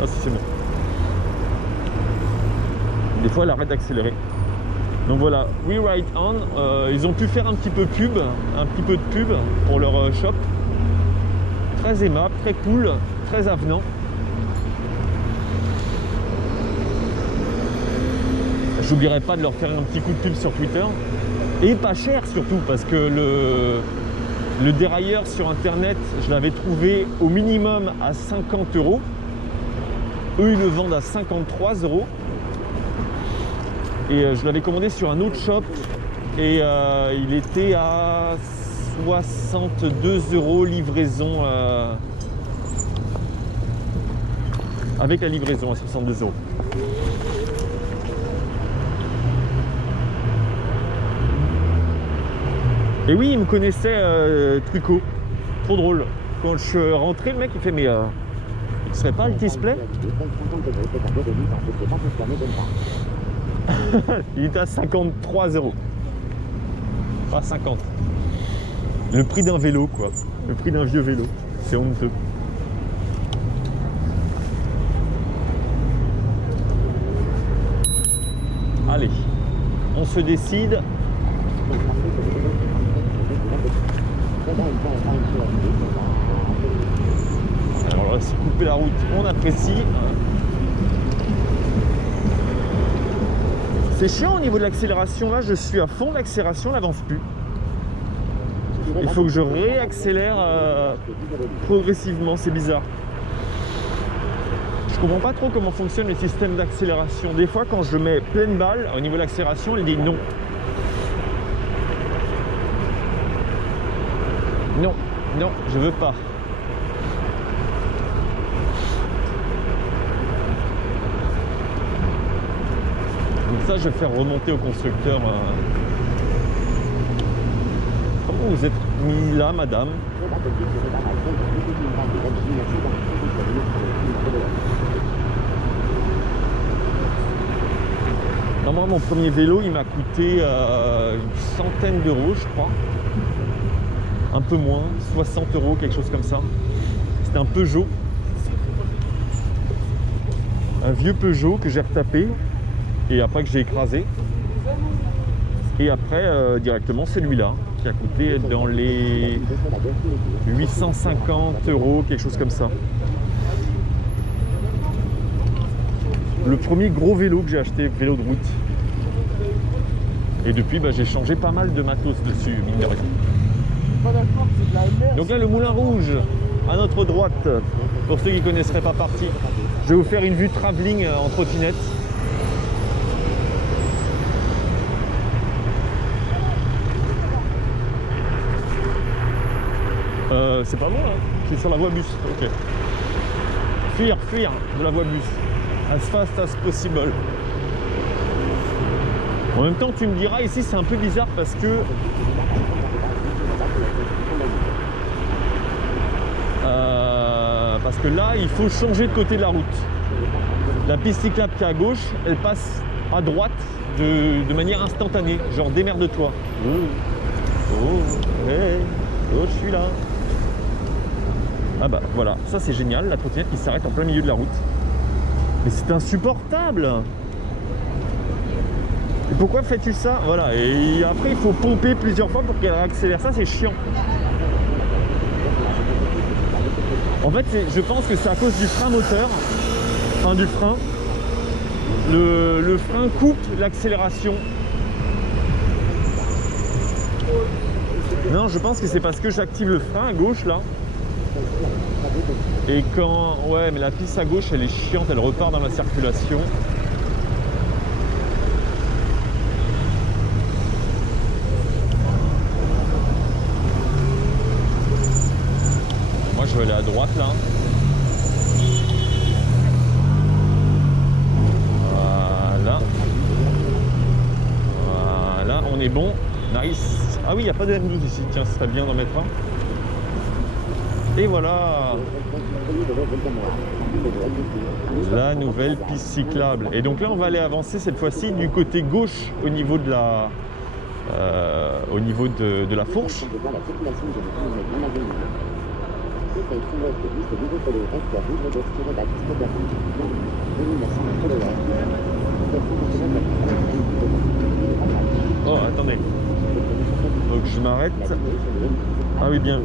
Ah si c'est bon. Des fois elle arrête d'accélérer. Donc voilà, We Ride On, ils ont pu faire un petit peu de pub pour leur shop. Très aimable, très cool, très avenant. J'oublierai pas de leur faire un petit coup de pub sur Twitter. Et pas cher surtout, parce que le dérailleur sur internet, je l'avais trouvé au minimum à 50 €. Eux, ils le vendent à 53 €. Et je l'avais commandé sur un autre shop et il était à 62 € livraison avec la livraison à 62 €. Et oui, il me connaissait Trucco, trop drôle. Quand je suis rentré, le mec il fait mais il serait pas le display? Il était à 53 €. Pas 50. Le prix d'un vélo, quoi. Le prix d'un vieux vélo. C'est honteux. Allez, on se décide. Alors là, c'est couper la route, on apprécie. C'est chiant au niveau de l'accélération, là je suis à fond, l'accélération n'avance plus. Il faut que je réaccélère progressivement, c'est bizarre. Je comprends pas trop comment fonctionne le système d'accélération. Des fois quand je mets pleine balle au niveau de l'accélération, il dit non. Non, non, je veux pas. Donc ça, je vais faire remonter au constructeur. Comment vous êtes mis là, madame? Non, moi, mon premier vélo, il m'a coûté une centaine d'euros, je crois. Un peu moins, 60 €, quelque chose comme ça. C'était un Peugeot. Un vieux Peugeot que j'ai retapé et après que j'ai écrasé. Et après, directement celui-là, qui a coûté dans les 850 €, quelque chose comme ça. Le premier gros vélo que j'ai acheté, vélo de route. Et depuis, j'ai changé pas mal de matos dessus, mine de rien. Donc là, le Moulin Rouge, à notre droite, pour ceux qui ne connaisseraient pas partie, je vais vous faire une vue travelling en trottinette. C'est pas moi, hein. C'est sur la voie bus, ok. Fuir de la voie bus, as fast as possible. En même temps, tu me diras, ici c'est un peu bizarre parce que là, il faut changer de côté de la route. La piste cyclable qui est à gauche, elle passe à droite de manière instantanée. Genre, démerde-toi. Oh, hey, oh, je suis là. Ah bah voilà, ça c'est génial, la trottinette qui s'arrête en plein milieu de la route. Mais c'est insupportable. Et pourquoi fais-tu ça? Voilà, et après il faut pomper plusieurs fois pour qu'elle accélère. Ça c'est chiant. En fait, je pense que c'est à cause du frein moteur, enfin du frein. Le frein coupe l'accélération. Non, je pense que c'est parce que j'active le frein à gauche là. Et quand... Ouais, mais la piste à gauche, elle est chiante, elle repart dans la circulation. Moi, je vais aller à droite là. Voilà. Voilà, on est bon. Nice. Ah oui, il n'y a pas de M12 ici. Tiens, ce serait bien d'en mettre un. Et voilà la nouvelle piste cyclable. Et donc là, on va aller avancer cette fois-ci du côté gauche au niveau de la fourche. Oh, attendez. Donc je m'arrête. Ah oui, bien.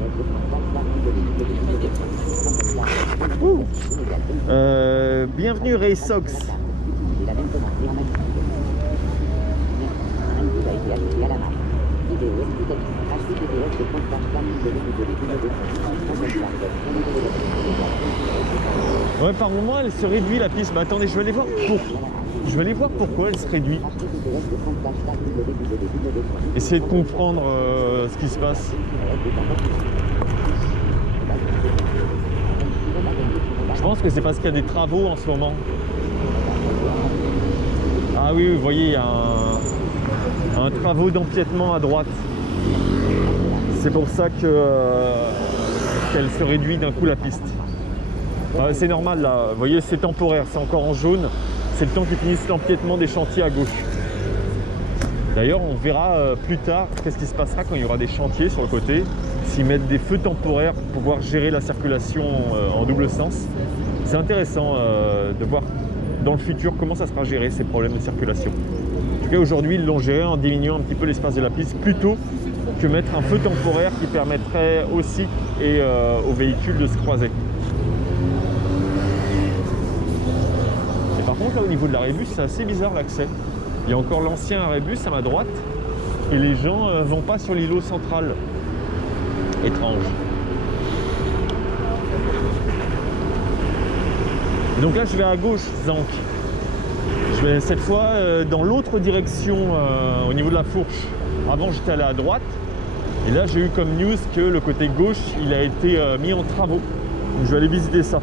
Bienvenue Ray Sox. Ouais, par moment elle se réduit la piste. Mais attendez, je vais aller voir pourquoi elle se réduit. Essayez de comprendre ce qui se passe. Je pense que c'est parce qu'il y a des travaux en ce moment. Ah oui, vous voyez, il y a un travaux d'empiètement à droite. C'est pour ça qu'elle se réduit d'un coup la piste. C'est normal là, vous voyez, c'est temporaire, c'est encore en jaune. C'est le temps qu'ils finissent l'empiètement des chantiers à gauche. D'ailleurs, on verra plus tard qu'est-ce qui se passera quand il y aura des chantiers sur le côté. S'ils mettent des feux temporaires pour pouvoir gérer la circulation en double sens. C'est intéressant de voir dans le futur comment ça sera géré ces problèmes de circulation. En tout cas, aujourd'hui, ils l'ont géré en diminuant un petit peu l'espace de la piste plutôt que mettre un feu temporaire qui permettrait aussi aux véhicules de se croiser. Et par contre, là, au niveau de la Rébus, c'est assez bizarre l'accès. Il y a encore l'ancien Rébus à ma droite et les gens ne vont pas sur l'îlot central. Étrange. Donc là, je vais à gauche, Zank. Je vais cette fois dans l'autre direction au niveau de la fourche. Avant, j'étais allé à droite. Et là, j'ai eu comme news que le côté gauche, il a été mis en travaux. Donc, je vais aller visiter ça.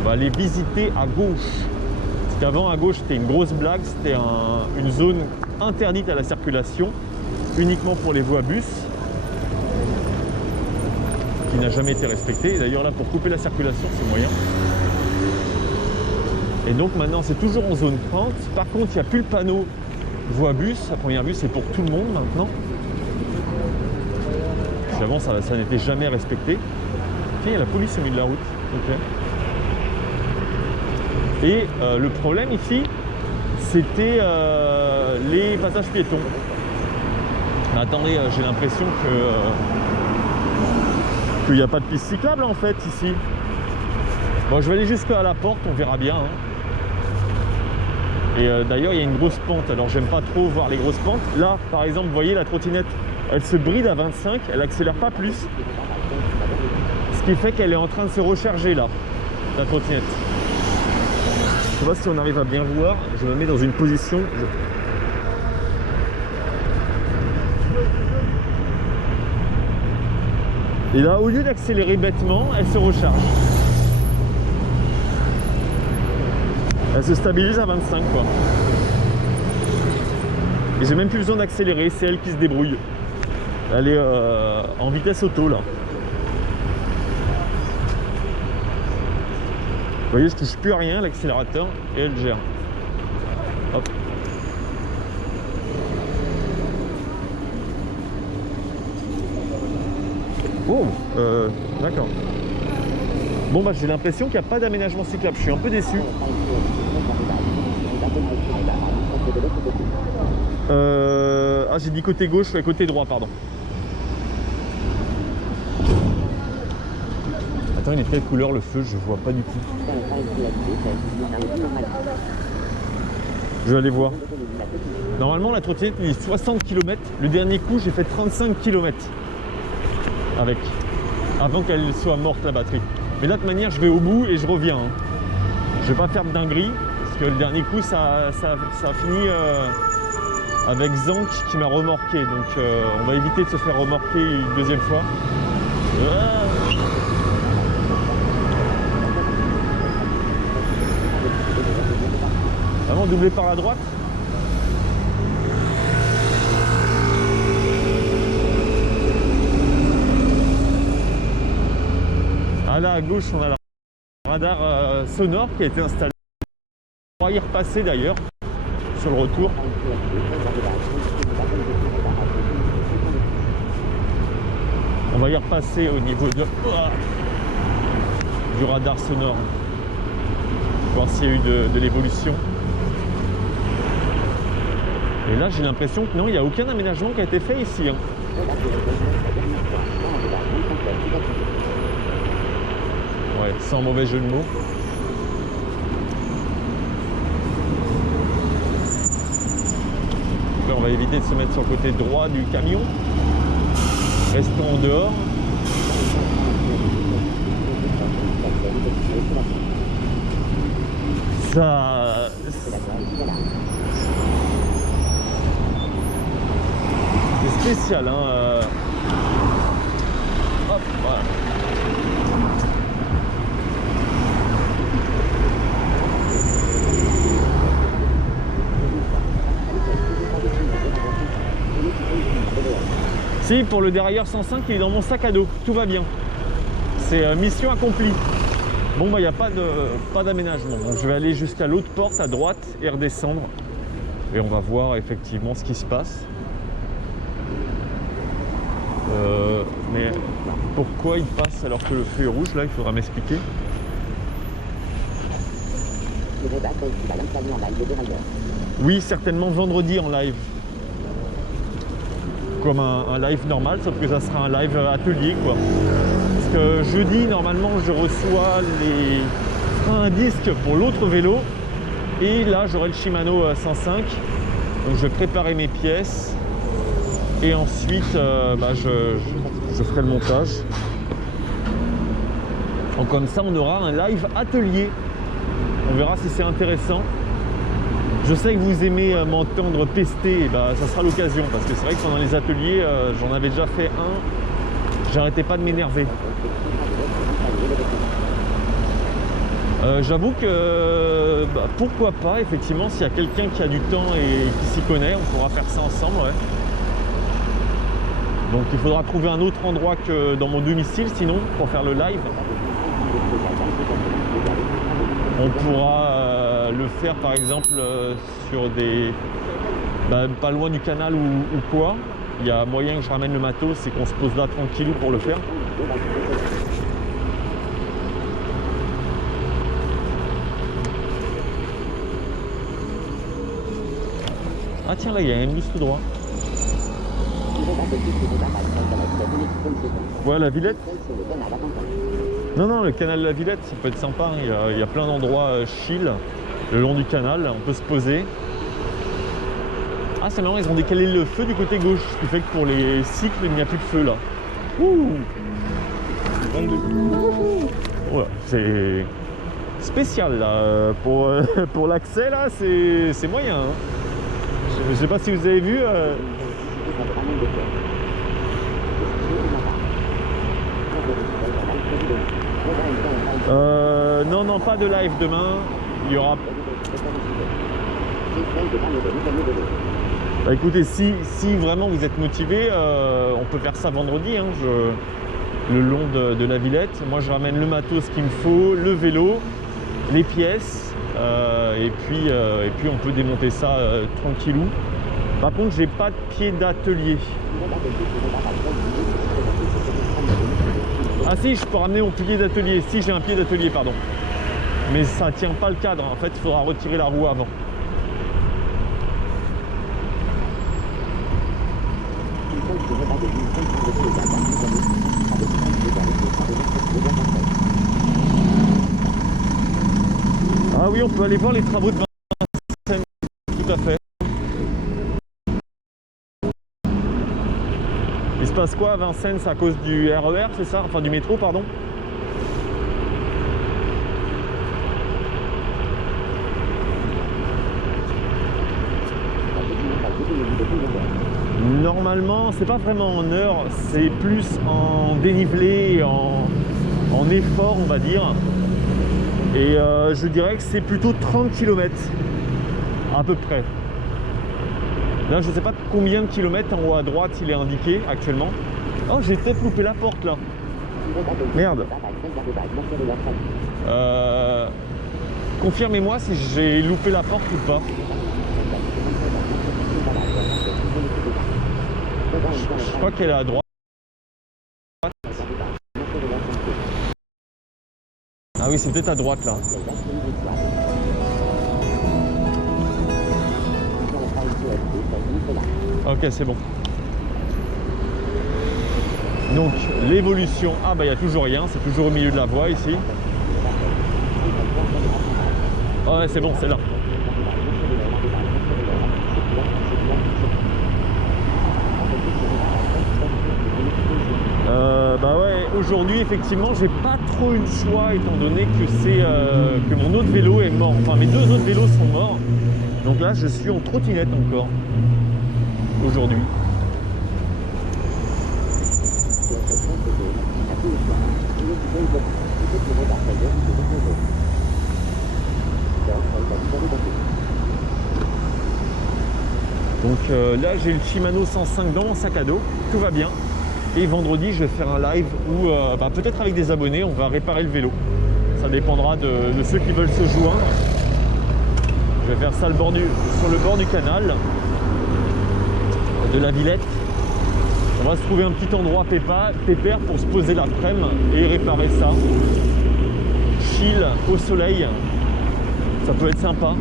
On va aller visiter à gauche. Parce qu'avant, à gauche, c'était une grosse blague. C'était une zone interdite à la circulation, uniquement pour les voies bus, qui n'a jamais été respectée. D'ailleurs, là, pour couper la circulation, c'est moyen. Et donc, maintenant, c'est toujours en zone 30. Par contre, il n'y a plus le panneau voie bus. La première vue, c'est pour tout le monde maintenant. Parce qu'avant, ça n'était jamais respecté. Tiens, il y a la police au milieu de la route. Okay. Et le problème ici, c'était les passages piétons. Mais attendez, j'ai l'impression qu'il n'y a pas de piste cyclable en fait ici. Bon, je vais aller jusqu'à la porte, on verra bien. Hein. Et d'ailleurs, il y a une grosse pente. Alors, j'aime pas trop voir les grosses pentes. Là, par exemple, vous voyez la trottinette, elle se bride à 25, elle accélère pas plus. Ce qui fait qu'elle est en train de se recharger là, la trottinette. Je sais pas si on arrive à bien voir. Je me mets dans une position. Et là, au lieu d'accélérer bêtement, elle se recharge. Elle se stabilise à 25 quoi. Et j'ai même plus besoin d'accélérer, c'est elle qui se débrouille. Elle est en vitesse auto là. Vous voyez, je touche plus à rien l'accélérateur et elle gère. Hop. Oh, d'accord. Bon bah j'ai l'impression qu'il n'y a pas d'aménagement cyclable, je suis un peu déçu. Ah j'ai dit côté gauche, ouais, côté droit pardon. Attends, il est de quelle couleur le feu? Je vois pas du tout. Je vais aller voir. Normalement la trottinette il est 60 km. Le dernier coup j'ai fait 35 km avec. Avant qu'elle soit morte la batterie. Mais là de toute manière je vais au bout et je reviens. Hein. Je vais pas faire de dinguerie. Parce que le dernier coup ça a fini avec Zank qui m'a remorqué. Donc on va éviter de se faire remorquer une deuxième fois. Vraiment doublé par la droite. Ah là à gauche on a le radar sonore qui a été installé. On va y repasser d'ailleurs sur le retour. On va y repasser au niveau du radar sonore. voir s'il y a eu de l'évolution. Et là, j'ai l'impression que non, il n'y a aucun aménagement qui a été fait ici. Hein. Ouais, sans mauvais jeu de mots. Là, on va éviter de se mettre sur le côté droit du camion. Restons en dehors. Ça... C'est spécial, hein. Hop, voilà. Si, pour le dérailleur 105, il est dans mon sac à dos, tout va bien. C'est mission accomplie. Bon, bah, il n'y a pas d'aménagement. Donc, je vais aller jusqu'à l'autre porte à droite et redescendre. Et on va voir effectivement ce qui se passe. Mais pourquoi il passe alors que le feu est rouge? Là, il faudra m'expliquer. Oui, certainement vendredi en live. Comme un live normal, sauf que ça sera un live atelier, quoi. Parce que jeudi, normalement, je reçois les freins à disque pour l'autre vélo. Et là, j'aurai le Shimano 105. Donc, je vais préparer mes pièces. Et ensuite, je ferai le montage. Donc, comme ça, on aura un live atelier. On verra si c'est intéressant. Je sais que vous aimez m'entendre pester, et ça sera l'occasion. Parce que c'est vrai que pendant les ateliers, j'en avais déjà fait un. J'arrêtais pas de m'énerver. J'avoue que pourquoi pas, effectivement, s'il y a quelqu'un qui a du temps et qui s'y connaît, on pourra faire ça ensemble. Ouais. Donc il faudra trouver un autre endroit que dans mon domicile, sinon, pour faire le live. On pourra le faire par exemple sur des... pas loin du canal ou quoi. Il y a moyen que je ramène le matos et qu'on se pose là tranquillou pour le faire. Ah tiens, là il y a un bus tout droit. Ouais, la Villette. Non, le canal de la Villette, ça peut être sympa. Il y a plein d'endroits chill le long du canal. On peut se poser. Ah, c'est marrant, ils ont décalé le feu du côté gauche. Ce qui fait que pour les cycles, il n'y a plus de feu là. Ouh, 22. Voilà, c'est spécial là. Pour l'accès là, c'est moyen. Hein. Je sais pas si vous avez vu. Non, pas de live demain. Il y aura... écoutez, si vraiment vous êtes motivé, on peut faire ça vendredi, hein, le long de la Villette. Moi, je ramène le matos qu'il me faut, le vélo, les pièces, et puis on peut démonter ça tranquillou. Par contre, j'ai pas de pied d'atelier. Ah si, je peux ramener mon pied d'atelier. Si, j'ai un pied d'atelier, pardon. Mais ça tient pas le cadre. En fait, il faudra retirer la roue avant. Ah oui, on peut aller voir les travaux de Vincennes. Tout à fait. Il se passe quoi à Vincennes? C'est à cause du RER, c'est ça? Enfin du métro, pardon. Normalement, c'est pas vraiment en heure, c'est plus en dénivelé, en effort, on va dire. Et je dirais que c'est plutôt 30 km à peu près. Là, je ne sais pas combien de kilomètres en haut à droite il est indiqué actuellement. Oh, j'ai peut-être loupé la porte là. Merde. Confirmez-moi si j'ai loupé la porte ou pas. Je crois qu'elle est à droite. Ah oui, c'est peut-être à droite là. Ok, c'est bon. Donc l'évolution, ah bah il n'y a toujours rien, c'est toujours au milieu de la voie ici. Ah ouais, c'est bon, c'est là. Bah ouais, aujourd'hui effectivement j'ai pas trop eu le choix étant donné que c'est que mon autre vélo est mort. Enfin mes deux autres vélos sont morts. Donc là je suis en trottinette encore aujourd'hui. Donc là j'ai le Shimano 105 dans mon sac à dos, tout va bien. Et vendredi je vais faire un live où peut-être avec des abonnés on va réparer le vélo. Ça dépendra de ceux qui veulent se joindre. Je vais faire ça sur le bord du canal de la Villette. On va se trouver un petit endroit pépère pour se poser l'après-midi et réparer ça. Chill au soleil, ça peut être sympa.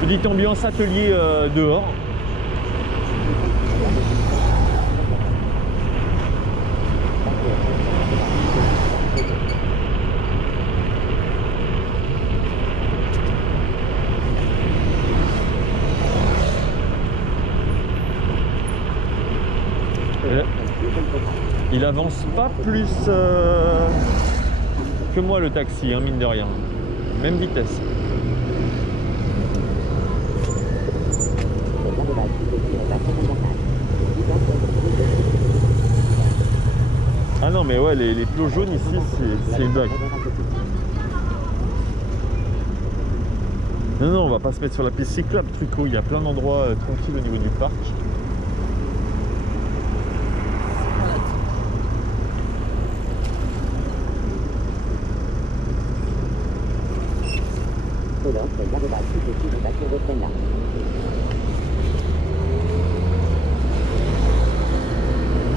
Petite ambiance atelier dehors. Il avance pas plus que moi le taxi, hein, mine de rien. Même vitesse. Ah non mais ouais, les plots jaunes ici, c'est une blague. Non, on va pas se mettre sur la piste cyclable, Trucco. Il y a plein d'endroits tranquilles au niveau du parc.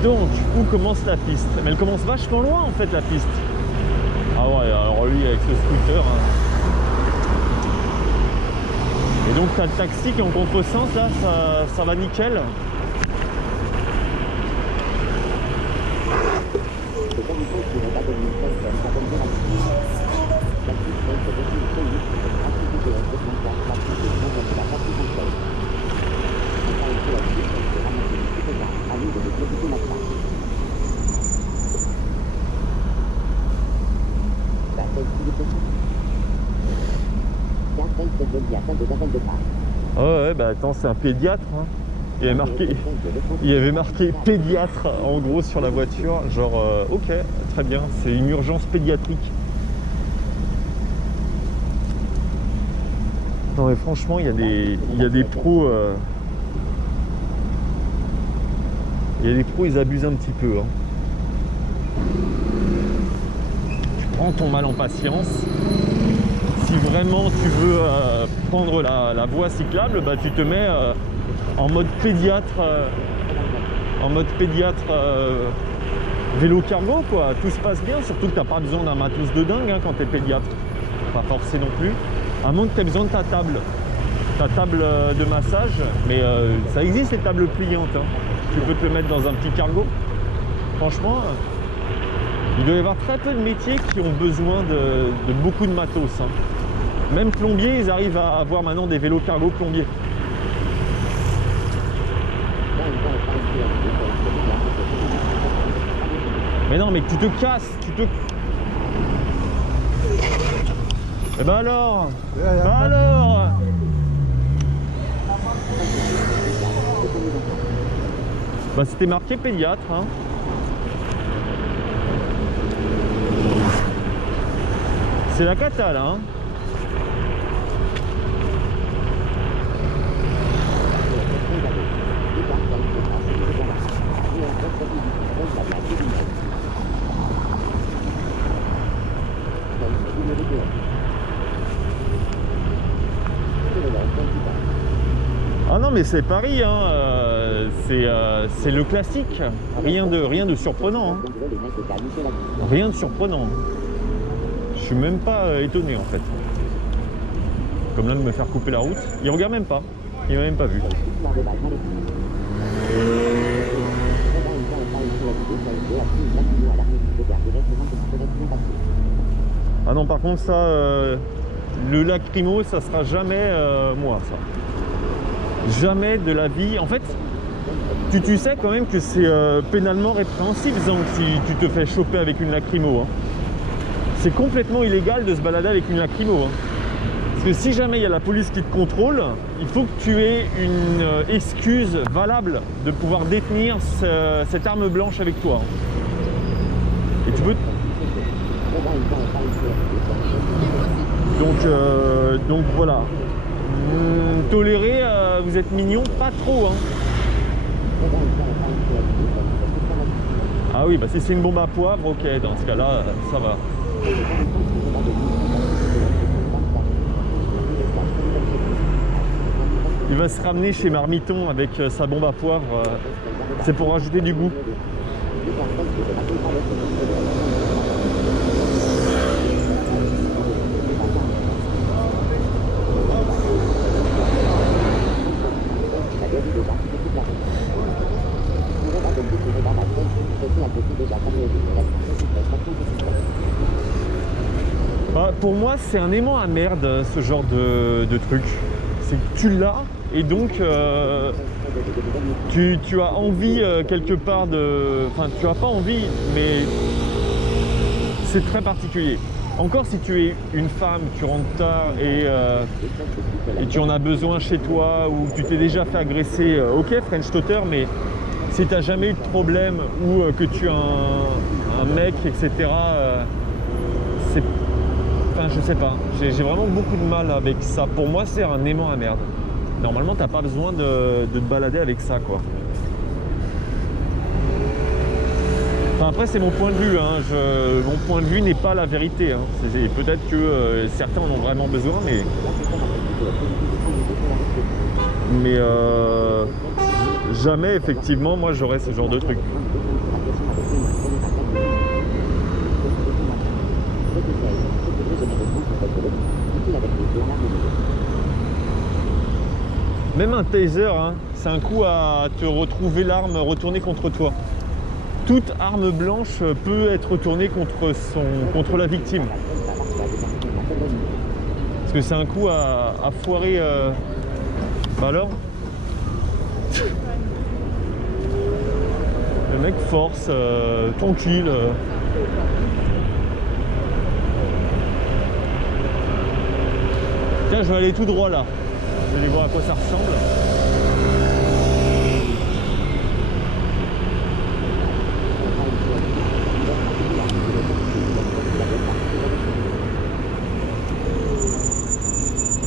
Donc, où commence la piste? Mais elle commence vachement loin en fait la piste. Ah ouais, alors lui avec ce scooter. Hein. Et donc t'as le taxi qui est en contresens là, ça va nickel. Ouais, bah attends, c'est un pédiatre. Hein. Il y avait marqué pédiatre en gros sur la voiture. Genre, ok, très bien, c'est une urgence pédiatrique. Non mais franchement, il y a des pros. Il y a des pros, ils abusent un petit peu. Hein. Tu prends ton mal en patience. Si vraiment tu veux prendre la voie cyclable, bah, tu te mets en mode pédiatre, vélo cargo quoi. Tout se passe bien, surtout que tu n'as pas besoin d'un matos de dingue hein, quand tu es pédiatre. Pas forcé non plus. À moins que tu aies besoin de ta table de massage, mais ça existe les tables pliantes. Hein. Tu peux te le mettre dans un petit cargo. Franchement, il doit y avoir très peu de métiers qui ont besoin de beaucoup de matos. Hein. Même plombiers, ils arrivent à avoir maintenant des vélos cargo plombiers. Mais non, mais tu te casses, Eh ben alors Bah c'était marqué pédiatre, hein. C'est la cata là, hein. Ah non mais c'est Paris, hein. C'est le classique, rien de surprenant. Hein. Rien de surprenant. Je suis même pas étonné en fait. Comme là de me faire couper la route, il regarde même pas, il m'a même pas vu. Ah non, par contre, ça, le lacrymo, ça sera jamais moi, ça. Jamais de la vie. En fait, tu sais quand même que c'est pénalement répréhensible, Zang, si tu te fais choper avec une lacrymo. Hein. C'est complètement illégal de se balader avec une lacrymo. Hein. Parce que si jamais il y a la police qui te contrôle, il faut que tu aies une excuse valable de pouvoir détenir cette arme blanche avec toi. Et tu peux... Donc voilà. Tolérer, vous êtes mignon, pas trop. Hein. Ah oui, bah si c'est une bombe à poivre, ok, dans ce cas-là, ça va. Il va se ramener chez Marmiton avec sa bombe à poivre. C'est pour rajouter du goût. Pour moi, c'est un aimant à merde, ce genre de truc. C'est que tu l'as et donc tu as envie quelque part de... Enfin, tu n'as pas envie, mais c'est très particulier. Encore si tu es une femme, tu rentres tard et tu en as besoin chez toi ou tu t'es déjà fait agresser, ok, French Totter, mais si tu n'as jamais eu de problème ou que tu as un mec, etc., c'est... Enfin, je sais pas, j'ai vraiment beaucoup de mal avec ça. Pour moi, c'est un aimant à merde. Normalement, t'as pas besoin de te balader avec ça, quoi. Enfin, après, c'est mon point de vue. Hein. Mon point de vue n'est pas la vérité. Hein. Peut-être que certains en ont vraiment besoin, mais jamais, effectivement, moi, j'aurais ce genre de truc. Même un taser, hein, c'est un coup à te retrouver l'arme retournée contre toi. Toute arme blanche peut être retournée contre la victime. Parce que c'est un coup à foirer... Bah alors le mec force, t'encule. Tiens, je vais aller tout droit là. Vous allez voir à quoi ça ressemble.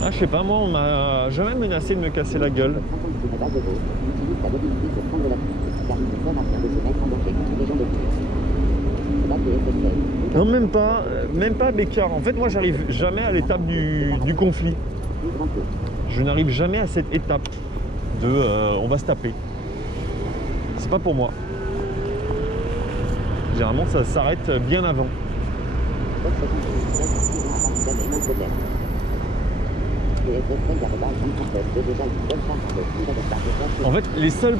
Ah, je sais pas, moi, on m'a jamais menacé de me casser la gueule. Non, même pas Bécard. En fait, moi, j'arrive jamais à l'étape du conflit. Je n'arrive jamais à cette étape de on va se taper. C'est pas pour moi. Généralement, ça s'arrête bien avant. En fait, les seules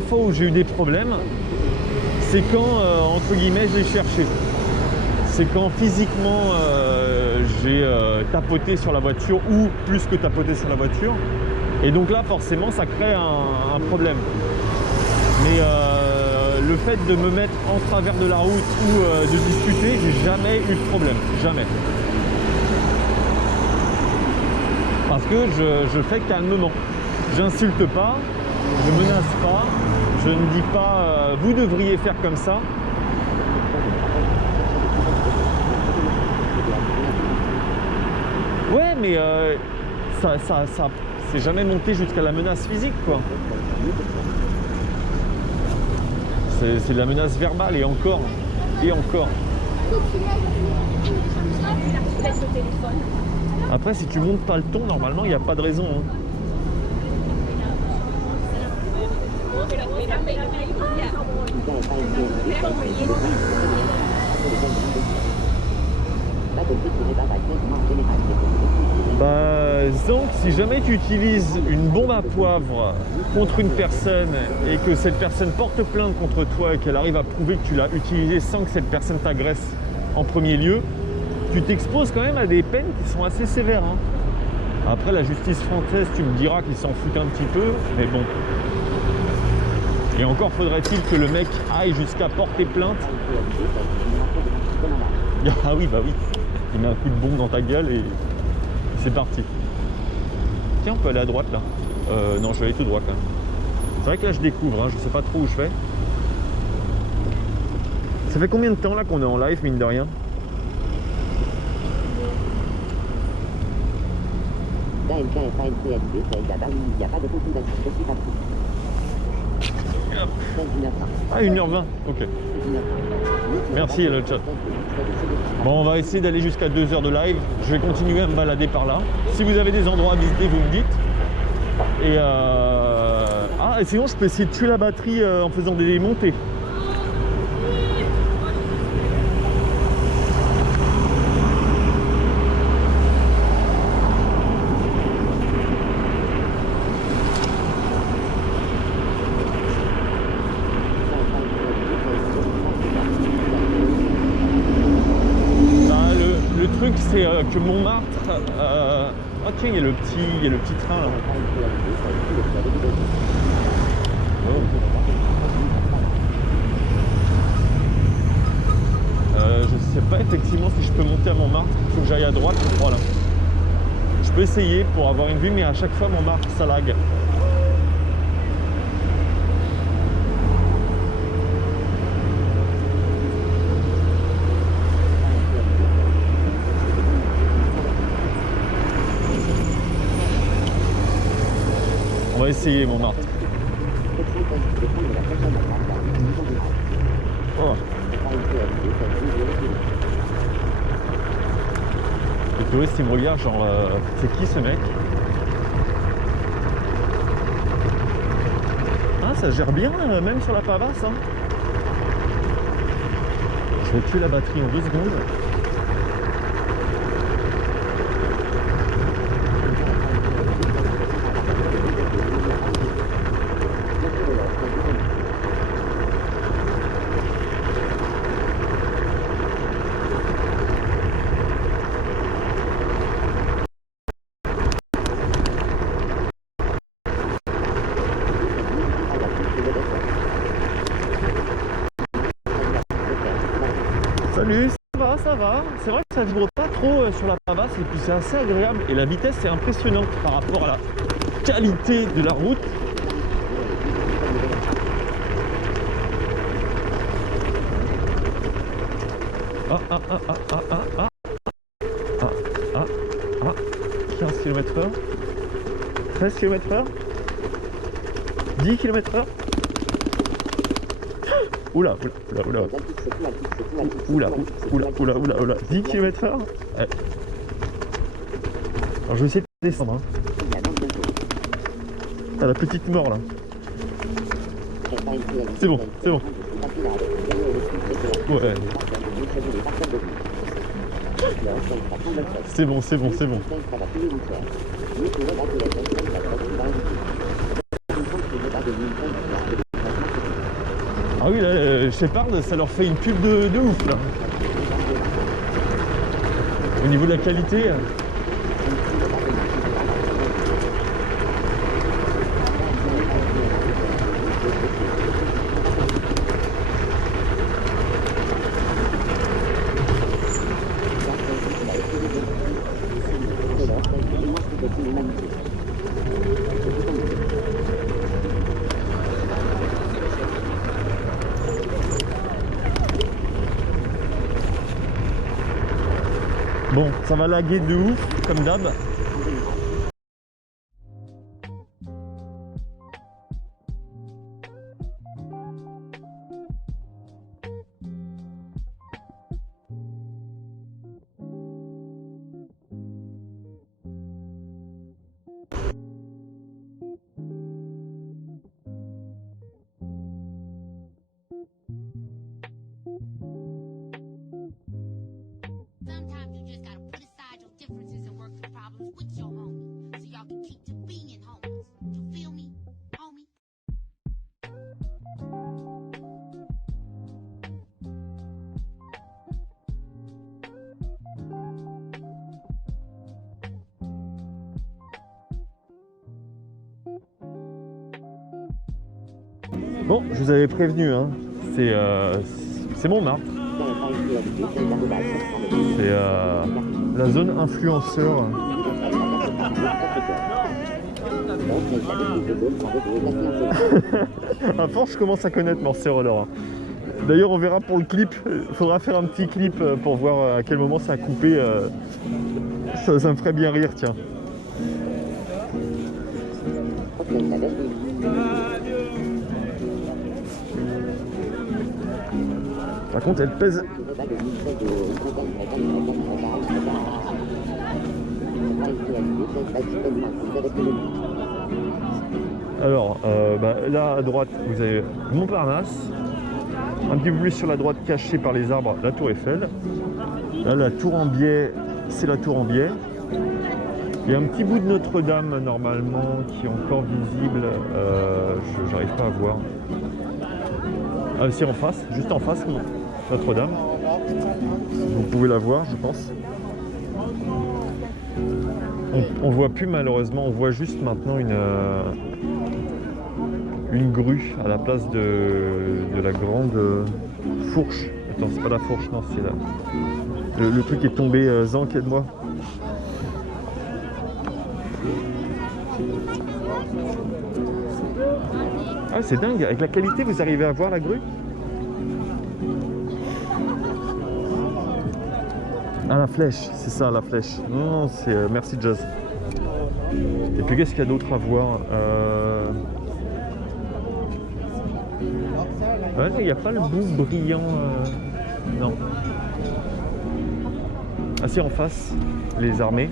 fois où j'ai eu des problèmes, c'est quand, entre guillemets, je l'ai cherché. C'est quand physiquement j'ai tapoté sur la voiture ou plus que tapoté sur la voiture. Et donc là, forcément, ça crée un problème. Mais le fait de me mettre en travers de la route ou de discuter, j'ai jamais eu de problème. Jamais. Parce que je fais calmement. J'insulte pas, je menace pas, je ne dis pas vous devriez faire comme ça. Ouais, mais ça c'est jamais monté jusqu'à la menace physique, quoi. C'est de la menace verbale et encore. Et encore. Après, si tu montes pas le ton, normalement, il n'y a pas de raison. Hein. Bah, Zank, si jamais tu utilises une bombe à poivre contre une personne et que cette personne porte plainte contre toi et qu'elle arrive à prouver que tu l'as utilisée sans que cette personne t'agresse en premier lieu, tu t'exposes quand même à des peines qui sont assez sévères. Hein. Après, la justice française, tu me diras qu'ils s'en foutent un petit peu, mais bon. Et encore faudrait-il que le mec aille jusqu'à porter plainte. Ah oui, bah oui. Il met un coup de bombe dans ta gueule et c'est parti. Tiens, on peut aller à droite là. Non, je vais aller tout droit quand même. C'est vrai que là, je découvre, hein, je sais pas trop où je vais. Ça fait combien de temps là qu'on est en live, mine de rien? Ah, 1h20, ok. Merci le chat. Bon, on va essayer d'aller jusqu'à 2 heures de live. Je vais continuer à me balader par là. Si vous avez des endroits à visiter, vous me dites. Et ah, et sinon, je peux essayer de tuer la batterie en faisant des montées. C'est que Montmartre. Oh tiens, il y a le petit train là. Je sais pas effectivement si je peux monter à Montmartre. Il faut que j'aille à droite, je crois là. Je peux essayer pour avoir une vue, mais à chaque fois Montmartre ça lag. On va essayer Montmartre. Oh. Les touristes ils me regardent genre c'est qui ce mec? Ah ça gère bien même sur la Pavasse hein. Je vais tuer la batterie en 2 secondes. Salut, ça va. C'est vrai que ça vibre pas trop sur la Pavasse et puis c'est assez agréable et la vitesse est impressionnante par rapport à la qualité de la route. Ah 15 km/h 13 km/h 10 km/h. Oula 10 km/h. Alors je vais essayer de descendre hein. Ah, la petite mort là. C'est bon. Ouais. C'est bon. Ah oui, là, Shepard, ça leur fait une pub de ouf là. Au niveau de la qualité. Bon, ça va laguer de ouf, comme d'hab. Sometimes you just gotta put aside your differences and work through problems Bon, je vous avais prévenu, hein. C'est Montmartre. C'est la zone influenceur. À force, je commence à connaître Morceau-Roller. D'ailleurs, on verra pour le clip. Il faudra faire un petit clip pour voir à quel moment ça a coupé. Ça me ferait bien rire, tiens. Par contre, elle pèse. Alors, là à droite, vous avez Montparnasse. Un petit peu plus sur la droite, cachée par les arbres, la Tour Eiffel. Là, la tour en biais, c'est la tour en biais. Il y a un petit bout de Notre-Dame, normalement, qui est encore visible. J'arrive pas à voir. Ah, c'est en face, juste en face, Notre-Dame. Vous pouvez la voir, je pense. On voit plus malheureusement, on voit juste maintenant une grue à la place de la grande fourche. Attends, c'est pas la fourche, non, c'est le truc est tombé, Zank, aide-moi. Ah, c'est dingue, avec la qualité, vous arrivez à voir la grue? Ah, la flèche, c'est ça, la flèche. Non, c'est... merci, Jazz. Et puis, qu'est-ce qu'il y a d'autre à voir? Ouais, il n'y a pas le bout brillant. Non. Ah, c'est en face, les armées.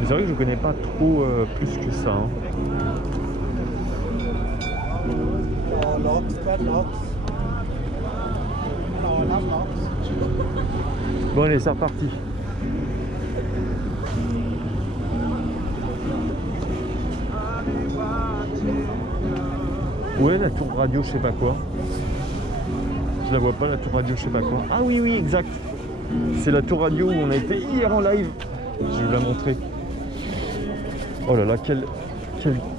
Mais c'est vrai que je ne connais pas trop plus que ça. Hein. Bon, allez, c'est reparti. Ouais, la tour radio, je sais pas quoi. Je la vois pas, la tour radio, je sais pas quoi. Ah oui, oui, exact. C'est la tour radio où on a été hier en live. Je vais vous la montrer. Oh là là, quelle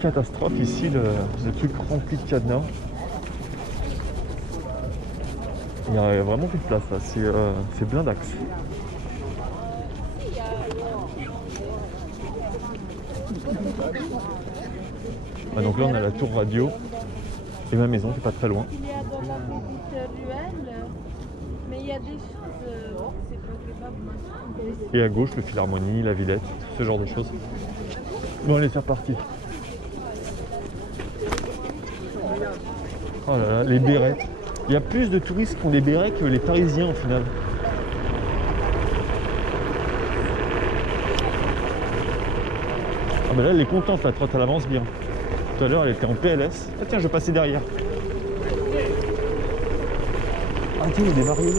catastrophe ici, le truc rempli de cadenas. Il n'y a vraiment plus de place là, c'est blindax. Ah, donc là on a la tour radio et ma maison qui est pas très loin. Il y a dans la petite ruelle, mais il y a des choses, c'est pas maintenant. Et à gauche le Philharmonie, la Villette, ce genre de choses. Bon allez, c'est reparti. Oh là là, les bérets. Il y a plus de touristes qui ont des bérets que les Parisiens au final. Ah bah là elle est contente, la trotte, elle avance bien. Tout à l'heure elle était en PLS. Ah tiens, je vais passer derrière. Ah tiens, il y a des mariés.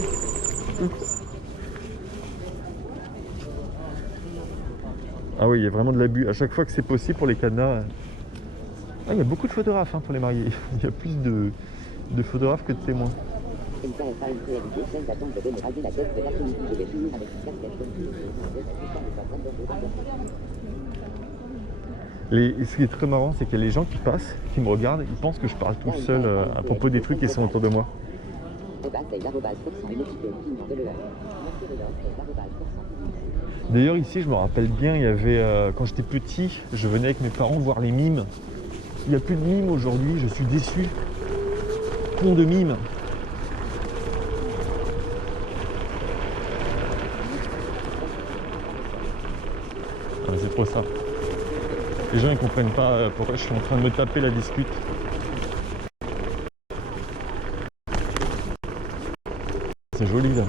Ah oui, il y a vraiment de l'abus. À chaque fois que c'est possible pour les cadenas. Ah, il y a beaucoup de photographes pour les mariés. Il y a plus de photographes que de témoins. Ce qui est très marrant, c'est qu'il y a les gens qui passent, qui me regardent, ils pensent que je parle tout seul à propos des trucs qui sont autour de moi. D'ailleurs ici, je me rappelle bien, il y avait quand j'étais petit, je venais avec mes parents voir les mimes. Il n'y a plus de mimes aujourd'hui, je suis déçu. Pont de mimes. Ah, c'est trop ça. Les gens ils comprennent pas pourquoi je suis en train de me taper la discute. C'est joli là.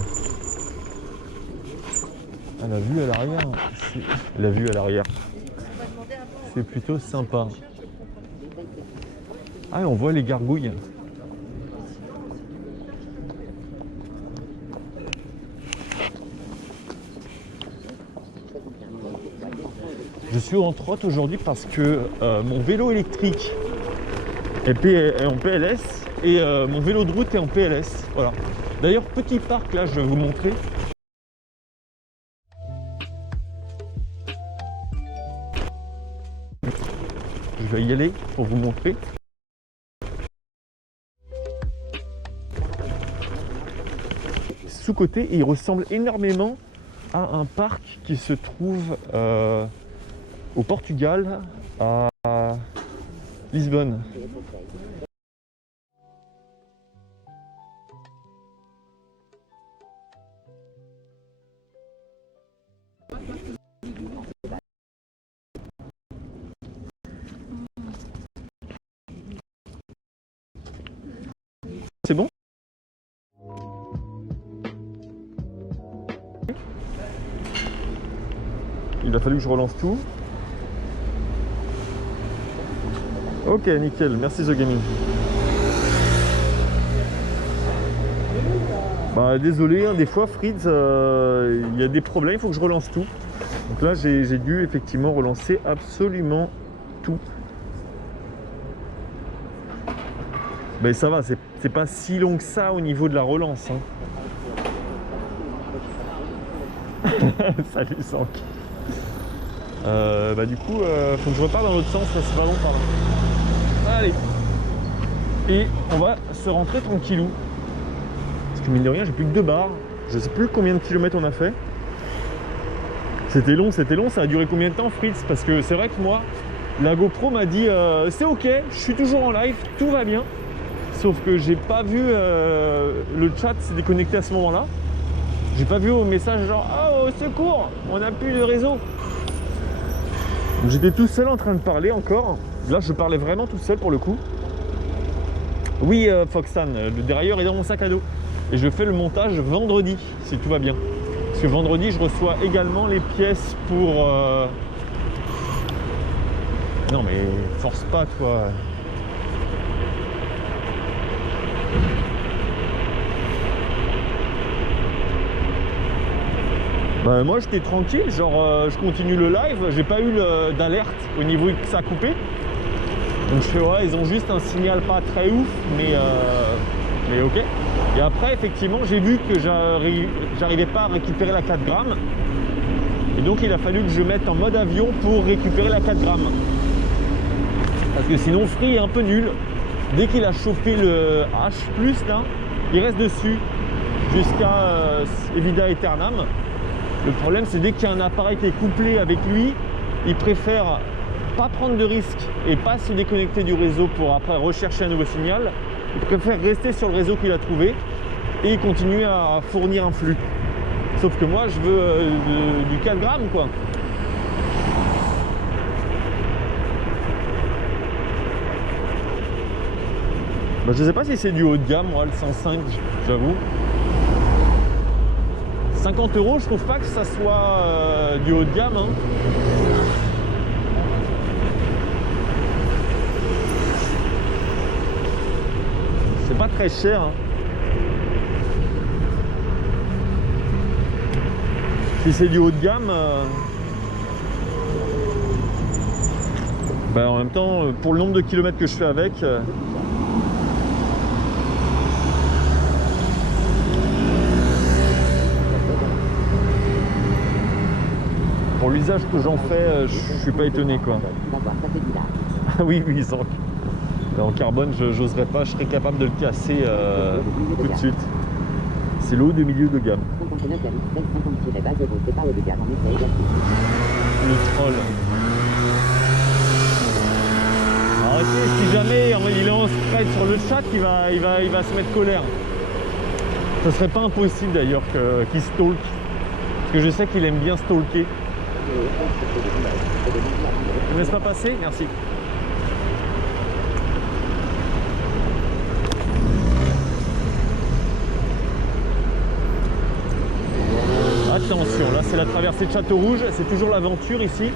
Ah, la vue à l'arrière, la vue à l'arrière. C'est plutôt sympa. Ah, on voit les gargouilles. Je suis en trotte aujourd'hui parce que mon vélo électrique est en PLS et mon vélo de route est en PLS. Voilà. D'ailleurs, petit parc là, je vais vous montrer. Je vais y aller pour vous montrer. Sous-côté, et il ressemble énormément à un parc qui se trouve au Portugal, à Lisbonne. C'est bon? Il a fallu que je relance tout. Ok, nickel. Merci The Gaming. Bah, désolé, hein, des fois Fritz, il y a des problèmes, il faut que je relance tout. Donc là, j'ai dû effectivement relancer absolument tout. Mais ça va, c'est pas si long que ça au niveau de la relance. Hein. Salut Sank. Bah du coup, faut que je reparte dans l'autre sens, là c'est pas long par là. Allez. Et on va se rentrer tranquillou. Parce que mine de rien, j'ai plus que 2 barres. Je sais plus combien de kilomètres on a fait. C'était long, ça a duré combien de temps Fritz? Parce que c'est vrai que moi, la GoPro m'a dit c'est ok, je suis toujours en live, tout va bien. Sauf que j'ai pas vu le chat s'est déconnecté à ce moment-là. J'ai pas vu au message genre oh au secours, on n'a plus de réseau. J'étais tout seul en train de parler encore. Là je parlais vraiment tout seul pour le coup. Oui Foxan, le dérailleur est dans mon sac à dos. Et je fais le montage vendredi si tout va bien. Parce que vendredi je reçois également les pièces pour... Non mais force pas toi. Bah, moi j'étais tranquille, genre je continue le live, j'ai pas eu d'alerte au niveau que ça a coupé. Donc je fais ouais, ils ont juste un signal pas très ouf, mais ok. Et après effectivement j'ai vu que j'arrivais pas à récupérer la 4 grammes. Et donc il a fallu que je mette en mode avion pour récupérer la 4 grammes. Parce que sinon Free est un peu nul. Dès qu'il a chauffé le H+, là, il reste dessus jusqu'à Evida Aeternam. Le problème, c'est dès qu'il y a un appareil qui est couplé avec lui, il préfère pas prendre de risques et pas se déconnecter du réseau pour après rechercher un nouveau signal. Il préfère rester sur le réseau qu'il a trouvé et continuer à fournir un flux. Sauf que moi, je veux du 4 grammes, quoi. Bah, je sais pas si c'est du haut de gamme, moi, le 105, j'avoue. 50 €, je trouve pas que ça soit du haut de gamme. Hein. C'est pas très cher. Hein. Si c'est du haut de gamme, bah en même temps, pour le nombre de kilomètres que je fais avec, pour l'usage que j'en fais, je suis pas étonné quoi. Ah oui, oui, en carbone, j'oserais pas, je serais capable de le casser tout de suite. C'est l'eau de milieu de gamme. Le troll. Arrêtez, si jamais il est en spread sur le chat, il va se mettre colère. Ce serait pas impossible d'ailleurs qu'il stalk. Parce que je sais qu'il aime bien stalker. Ne me laisse pas passer, merci. Attention, là c'est la traversée de Château Rouge, c'est toujours l'aventure ici.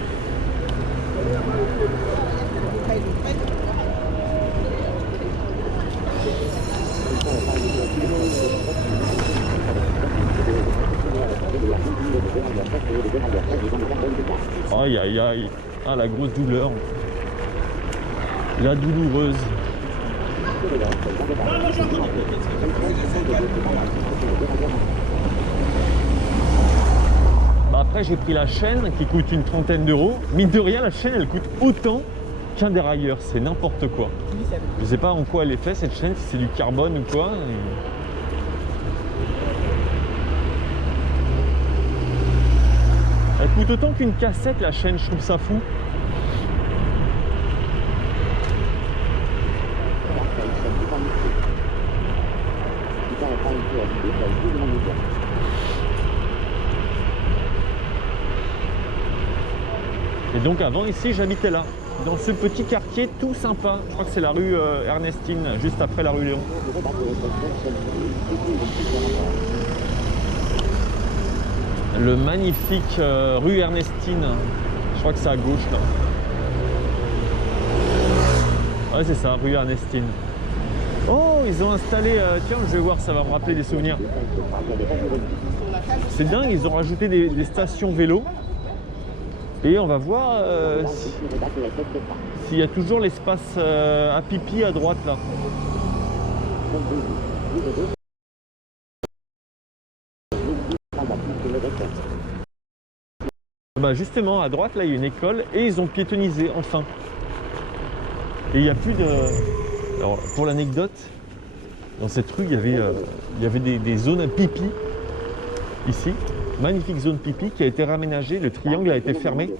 Aïe aïe aïe, ah la grosse douleur, la douloureuse. Bah après j'ai pris la chaîne qui coûte une 30aine d'euros. Mine de rien la chaîne elle coûte autant qu'un dérailleur, c'est n'importe quoi. Je sais pas en quoi elle est faite cette chaîne, si c'est du carbone ou quoi. Elle coûte autant qu'une cassette la chaîne, je trouve ça fou. Et donc avant ici j'habitais là, dans ce petit quartier tout sympa. Je crois que c'est la rue Ernestine, juste après la rue Léon. Le magnifique rue Ernestine, je crois que c'est à gauche là. Ouais c'est ça, rue Ernestine. Oh, ils ont installé, tiens je vais voir, ça va me rappeler des souvenirs. C'est dingue, ils ont rajouté des stations vélo. Et on va voir s'il y a toujours l'espace à pipi à droite là. Bah justement à droite là il y a une école et ils ont piétonnisé enfin. Et il n'y a plus de... Alors pour l'anecdote, dans cette rue il y avait des zones à pipi ici. Magnifique zone pipi qui a été réaménagée, le triangle a été fermé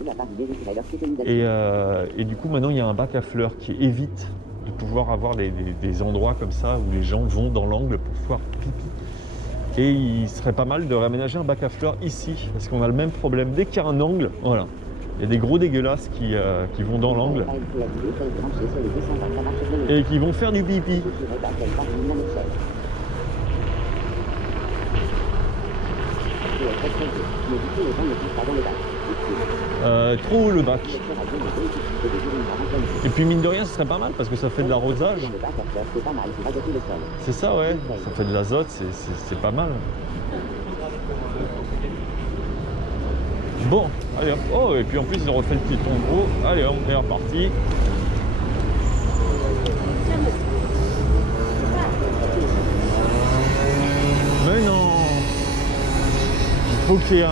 et du coup maintenant il y a un bac à fleurs qui évite de pouvoir avoir des endroits comme ça où les gens vont dans l'angle pour faire pipi. Et il serait pas mal de réaménager un bac à fleurs ici parce qu'on a le même problème, dès qu'il y a un angle, voilà, il y a des gros dégueulasses qui vont dans l'angle et qui vont faire du pipi. Trop haut le bac. Et puis mine de rien ce serait pas mal parce que ça fait de l'arrosage. C'est ça ouais, ça fait de l'azote, c'est pas mal. Bon, allez hop. Oh et puis en plus ils ont refait le petit tombeau. Allez on est reparti. Mais non. Il faut qu'il y ait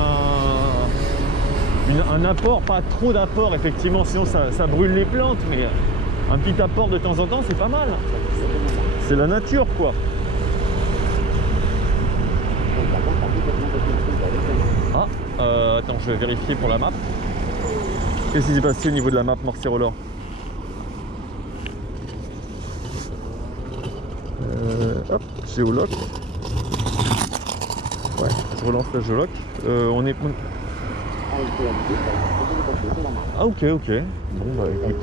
un apport, pas trop d'apport effectivement, sinon ça brûle les plantes, mais un petit apport de temps en temps c'est pas mal. C'est la nature quoi. Ah, attends, je vais vérifier pour la map. Qu'est-ce qui s'est passé au niveau de la map Morcirolor? Hop, géoloc. Ouais, je relance la géoloc. On est... Ah ok. Bon bah écoute.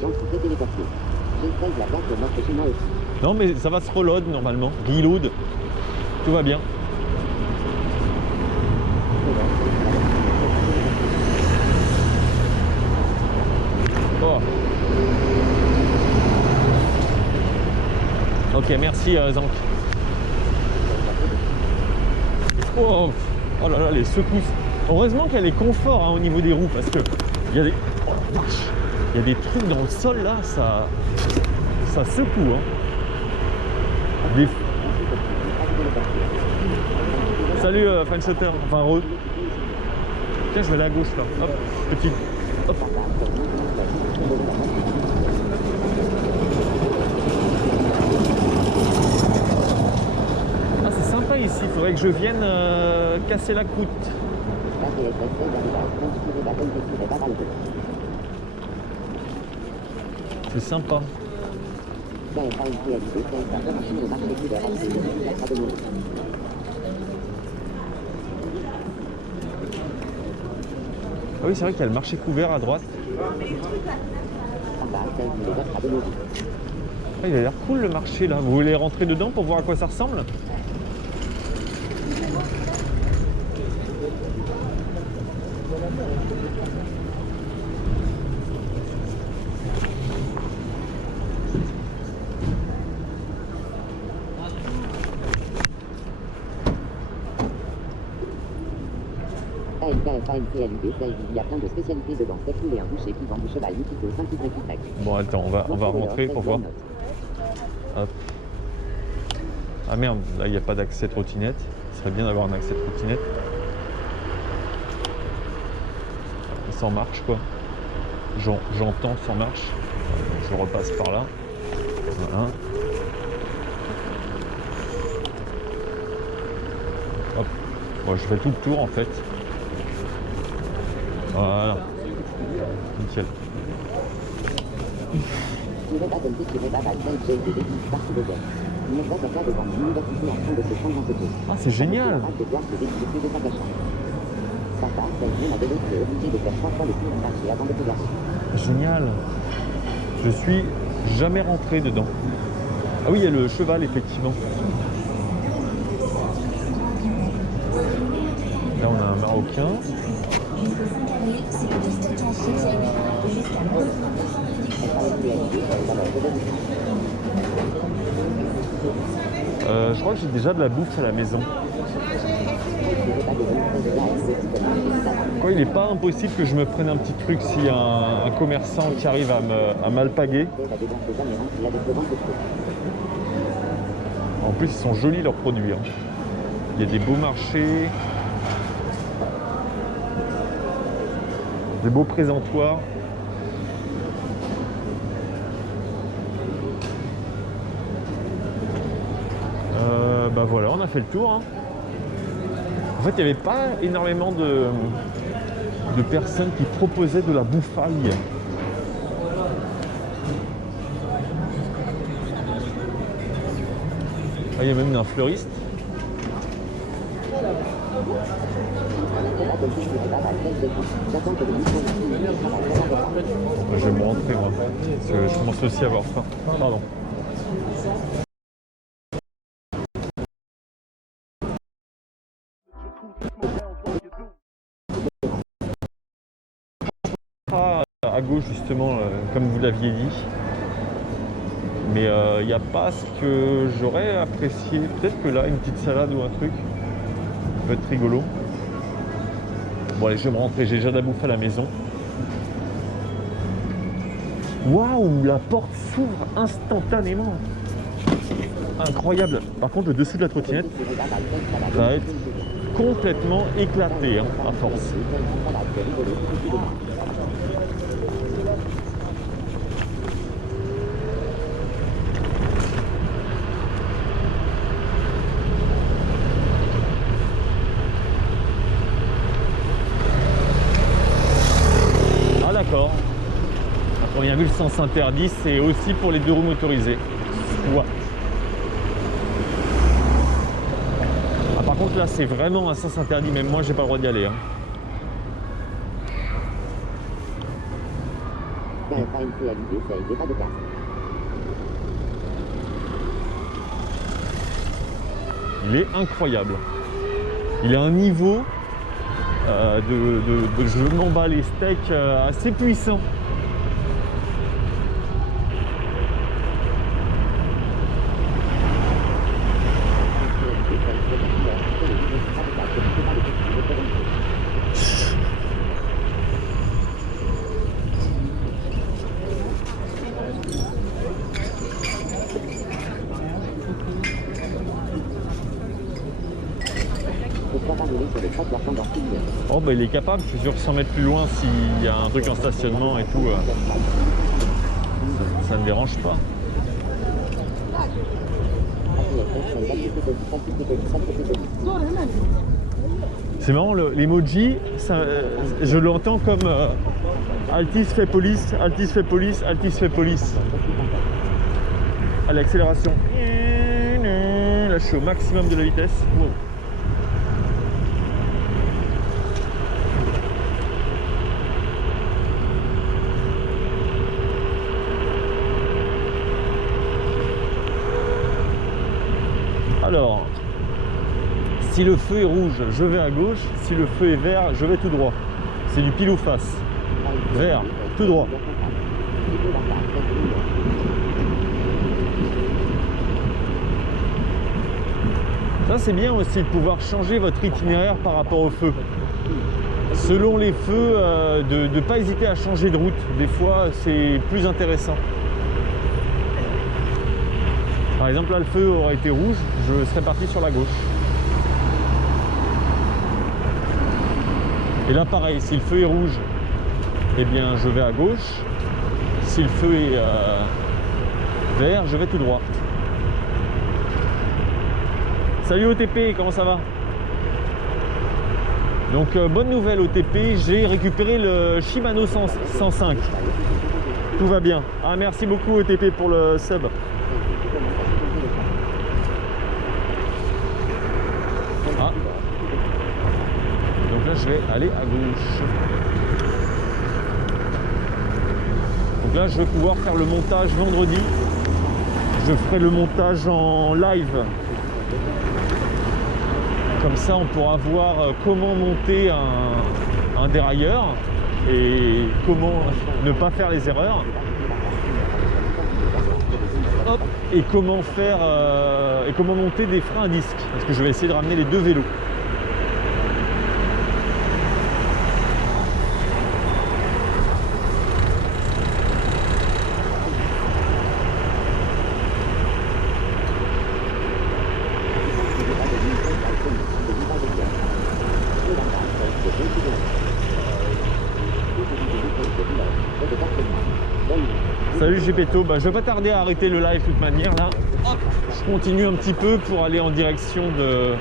Non mais ça va se reload normalement. Reload. Tout va bien. Oh. Ok merci Zank. Oh là là les secousses. Heureusement qu'il y a les conforts hein, au niveau des roues parce que il y a des... Oh, il y a des trucs dans le sol là, ça secoue hein. Des... Salut French Shutter, enfin Rose. Tiens je vais aller à gauche là, hop, petit. Hop. Ah c'est sympa ici, il faudrait que je vienne casser la croûte. C'est sympa. Ah oui, c'est vrai qu'il y a le marché couvert à droite. Ah, il a l'air cool le marché là. Vous voulez rentrer dedans pour voir à quoi ça ressemble? Il y a plein de spécialités dedans. C'est et un boucher qui vend du cheval mythico 5 Y. Bon attends, on va rentrer pour voir. Hop. Ah merde, là il n'y a pas d'accès trottinette. Ce serait bien d'avoir un accès trottinette. Sans marche quoi. J'entends sans marche. je repasse par là. Voilà. Hop. Bon, je fais tout le tour en fait. Voilà. Nickel. Ah, c'est génial. Génial. Je suis jamais rentré dedans. Ah oui, il y a le cheval effectivement. Là on a un Marocain. Je crois que j'ai déjà de la bouffe à la maison. Quoi, il n'est pas impossible que je me prenne un petit truc s'il y a un commerçant qui arrive à m'alpaguer. En plus, ils sont jolis leurs produits. Hein. Il y a des beaux marchés, des beaux présentoirs. Bah voilà, on a fait le tour. Hein. En fait, il n'y avait pas énormément de personnes qui proposaient de la bouffaille. Ah, il y a même un fleuriste. Je vais me rentrer moi, parce que je commence aussi à avoir faim. Pardon. À gauche justement, comme vous l'aviez dit. Mais il n'y a pas ce que j'aurais apprécié. Peut-être que là, une petite salade ou un truc peut être rigolo. Bon allez, je vais me rentrer, j'ai déjà de la bouffe à la maison. Waouh, la porte s'ouvre instantanément. Incroyable. Par contre, le dessus de la trottinette va être complètement éclaté hein, à force. D'accord. On a vu le sens interdit, c'est aussi pour les deux roues motorisées. Ouais. Ah, par contre là c'est vraiment un sens interdit, même moi j'ai pas le droit d'y aller. Hein. Il est incroyable. Il a un niveau de je m'en bats les steaks assez puissant. Oh bah il est capable, je suis sûr que 100 mètres plus loin s'il y a un truc en stationnement et tout, ça ne dérange pas. C'est marrant, l'emoji, je l'entends comme Altis fait police, Altis fait police, Altis fait police. À l'accélération. Là je suis au maximum de la vitesse. Wow. Alors, si le feu est rouge, je vais à gauche. Si le feu est vert, je vais tout droit. C'est du pile ou face. Vert, tout droit. Ça, c'est bien aussi de pouvoir changer votre itinéraire par rapport au feu. Selon les feux, de ne pas hésiter à changer de route. Des fois, c'est plus intéressant. Par exemple, là, le feu aurait été rouge, je serais parti sur la gauche. Et là, pareil, si le feu est rouge, eh bien, je vais à gauche. si le feu est vert, je vais tout droit. Salut OTP, comment ça va? Donc bonne nouvelle OTP, j'ai récupéré le Shimano 105. Tout va bien. Ah merci beaucoup OTP pour le sub. Ah. Donc là je vais aller à gauche. Donc là je vais pouvoir faire le montage vendredi. Je ferai le montage en live. Comme ça on pourra voir comment monter un dérailleur et comment ne pas faire les erreurs. Hop, et comment faire et comment monter des freins à disque. Parce que je vais essayer de ramener les deux vélos. Salut Gepetto, bah, je vais pas tarder à arrêter le live de toute manière là. Hop, je continue un petit peu pour aller en direction de...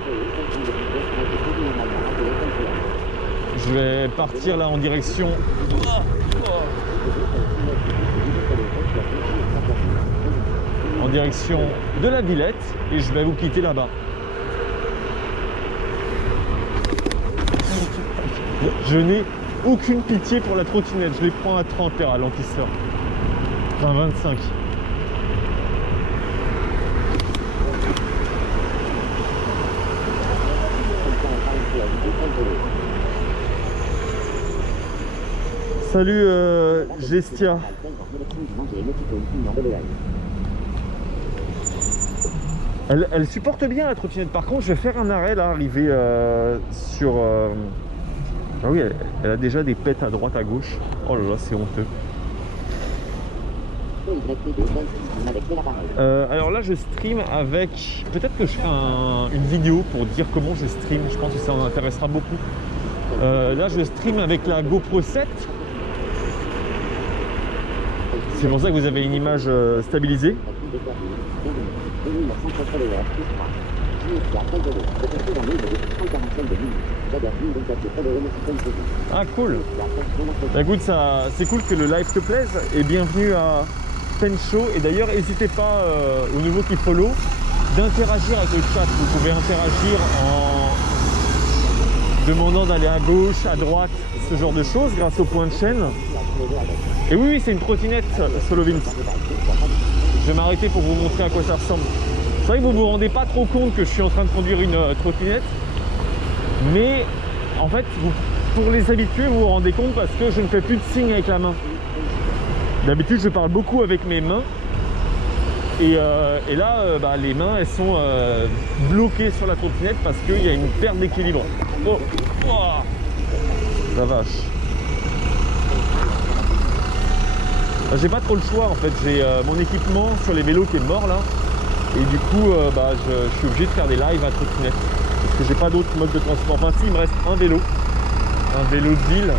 Je vais partir là en direction... En direction de la Villette et je vais vous quitter là-bas. Je n'ai aucune pitié pour la trottinette, je les prends à 30 à ralentisseur. Enfin 25. Salut Gestia. Elle supporte bien la trottinette. Par contre, je vais faire un arrêt là, arrivé sur... Ah oui, elle a déjà des pètes à droite, à gauche. Oh là là, c'est honteux. Alors là je stream avec, peut-être que je ferai une vidéo pour dire comment je stream, je pense que ça en intéressera beaucoup. Là je stream avec la GoPro 7. C'est pour ça que vous avez une image stabilisée. Ah cool. Bah, écoute, c'est cool que le live te plaise et bienvenue à Pencho. Et d'ailleurs n'hésitez pas aux nouveaux qui follow d'interagir avec le chat. Vous pouvez interagir en demandant d'aller à gauche, à droite, ce genre de choses grâce au point de chaîne. Et oui, c'est une trottinette Solovins. Je vais m'arrêter pour vous montrer à quoi ça ressemble. C'est vrai que vous ne vous rendez pas trop compte que je suis en train de conduire une trottinette, mais en fait, pour les habitués, vous vous rendez compte parce que je ne fais plus de signes avec la main. D'habitude, je parle beaucoup avec mes mains, et là, bah, les mains, elles sont bloquées sur la trottinette parce qu'il y a une perte d'équilibre. Oh, oh, la vache. J'ai pas trop le choix en fait, j'ai mon équipement sur les vélos qui est mort là. Et du coup, bah, je suis obligé de faire des lives à trottinette. Parce que j'ai pas d'autre mode de transport. Enfin si, il me reste un vélo de ville.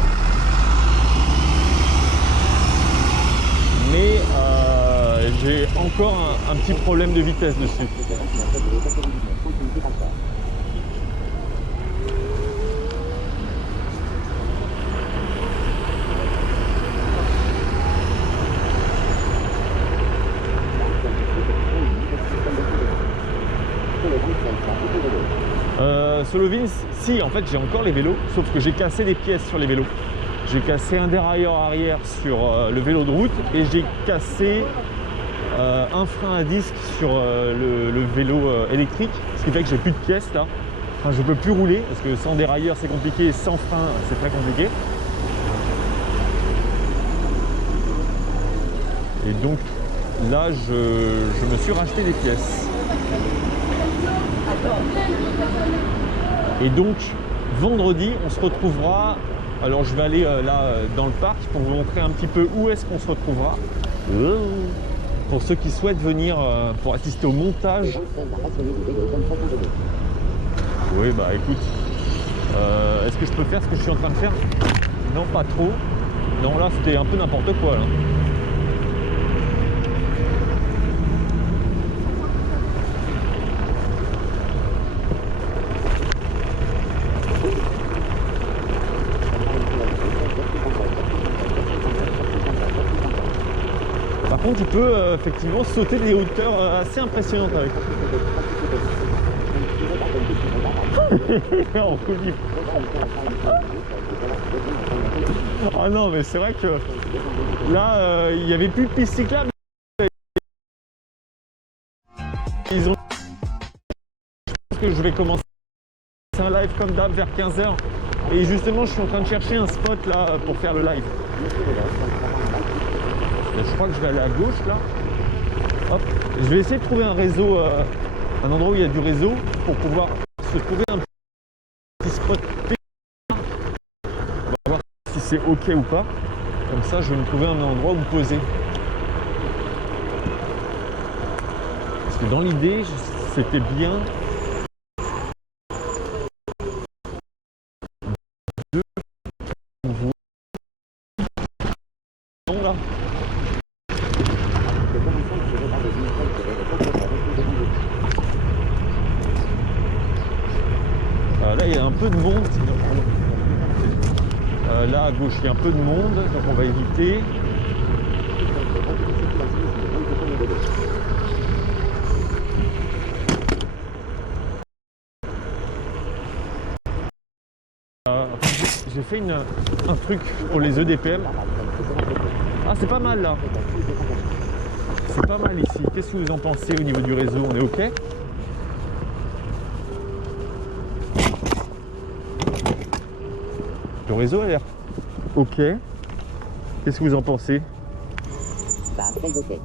Mais j'ai encore un petit problème de vitesse dessus. Solovins, si en fait j'ai encore les vélos, sauf que j'ai cassé des pièces sur les vélos. J'ai cassé un dérailleur arrière sur le vélo de route et j'ai cassé un frein à disque sur le vélo électrique, ce qui fait que j'ai plus de pièces là. Enfin, je peux plus rouler parce que sans dérailleur c'est compliqué, sans frein c'est très compliqué. Et donc là je me suis racheté des pièces. Et donc vendredi on se retrouvera. Alors je vais aller là dans le parc pour vous montrer un petit peu où est-ce qu'on se retrouvera. Pour ceux qui souhaitent venir pour assister au montage. Oui bah écoute, est-ce que je peux faire ce que je suis en train de faire? Non pas trop. Non là c'était un peu n'importe quoi là. contre, tu peux effectivement sauter des hauteurs assez impressionnantes avec. En roue libre. Ah non, mais c'est vrai que là, il n'y avait plus de piste cyclable. Ils ont... Je pense que je vais commencer un live comme d'hab vers 15h. Et justement, je suis en train de chercher un spot là pour faire le live. Je crois que je vais aller à gauche là. Hop. Je vais essayer de trouver un réseau, un endroit où il y a du réseau pour pouvoir se trouver un petit spot. On va voir si c'est ok ou pas. Comme ça, je vais me trouver un endroit où me poser. Parce que dans l'idée, c'était bien de voir là. Là, il y a un peu de monde. Là, à gauche, il y a un peu de monde, donc on va éviter. J'ai fait un truc pour les EDPM. Ah, c'est pas mal là. C'est pas mal ici. Qu'est-ce que vous en pensez au niveau du réseau? On est ok? Le réseau a l'air ok. Qu'est-ce que vous en pensez? Bah, très ok.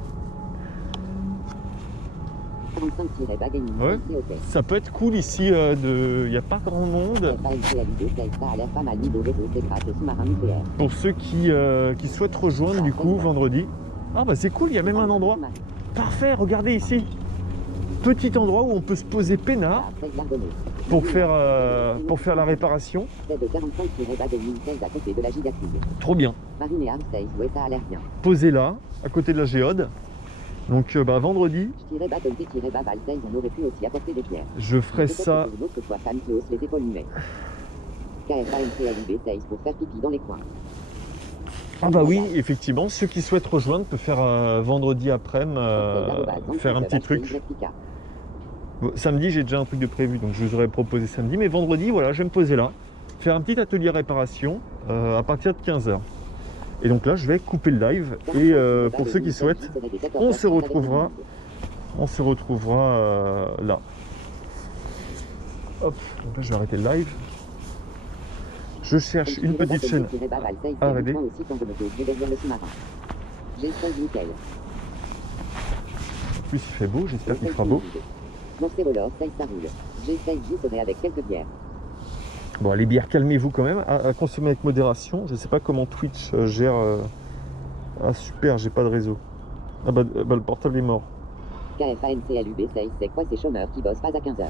45-gaming, Ouais. c'est ok. Ça peut être cool ici, il n'y a pas grand monde. Ça a l'air pas mal niveau réseau, c'est grâce au sous-marin nucléaire. Pour ceux qui souhaitent rejoindre du coup vendredi. Ah bah c'est cool, il y a même un endroit. Parfait, regardez ici. Petit endroit où on peut se poser peinard pour faire la réparation. C'est de 45-gaming, 16 à côté de la gigacube. Trop bien. Marine et Armstays, ouais, ça a l'air bien. Posé là, à côté de la géode. Donc vendredi, Je tirais bas, Tonté, tirais bas, Valseis, on aurait pu aussi apporter des pierres. je ferai ça. Une autre fois, femme qui hausse les épaules muets. KFANCLUB 16 pour faire pipi dans les coins. Ah bah oui, effectivement, ceux qui souhaitent rejoindre peuvent faire vendredi après-midi, faire un petit truc. Bon, samedi, j'ai déjà un truc de prévu, donc je vous aurais proposé samedi. Mais vendredi, voilà, je vais me poser là, faire un petit atelier réparation à partir de 15h. Et donc là, je vais couper le live. Et pour ceux qui souhaitent, on se retrouvera là. Hop, donc là, je vais arrêter le live. Je cherche une petite chaîne à rêver. En plus, il fait beau, j'espère qu'il fera beau. Bon, les bières, calmez-vous quand même, à consommer avec modération. Je ne sais pas comment Twitch gère. Ah super, j'ai pas de réseau. Ah bah le portable est mort. KFANCLUB 16, c'est quoi ces chômeurs qui bossent pas à 15h?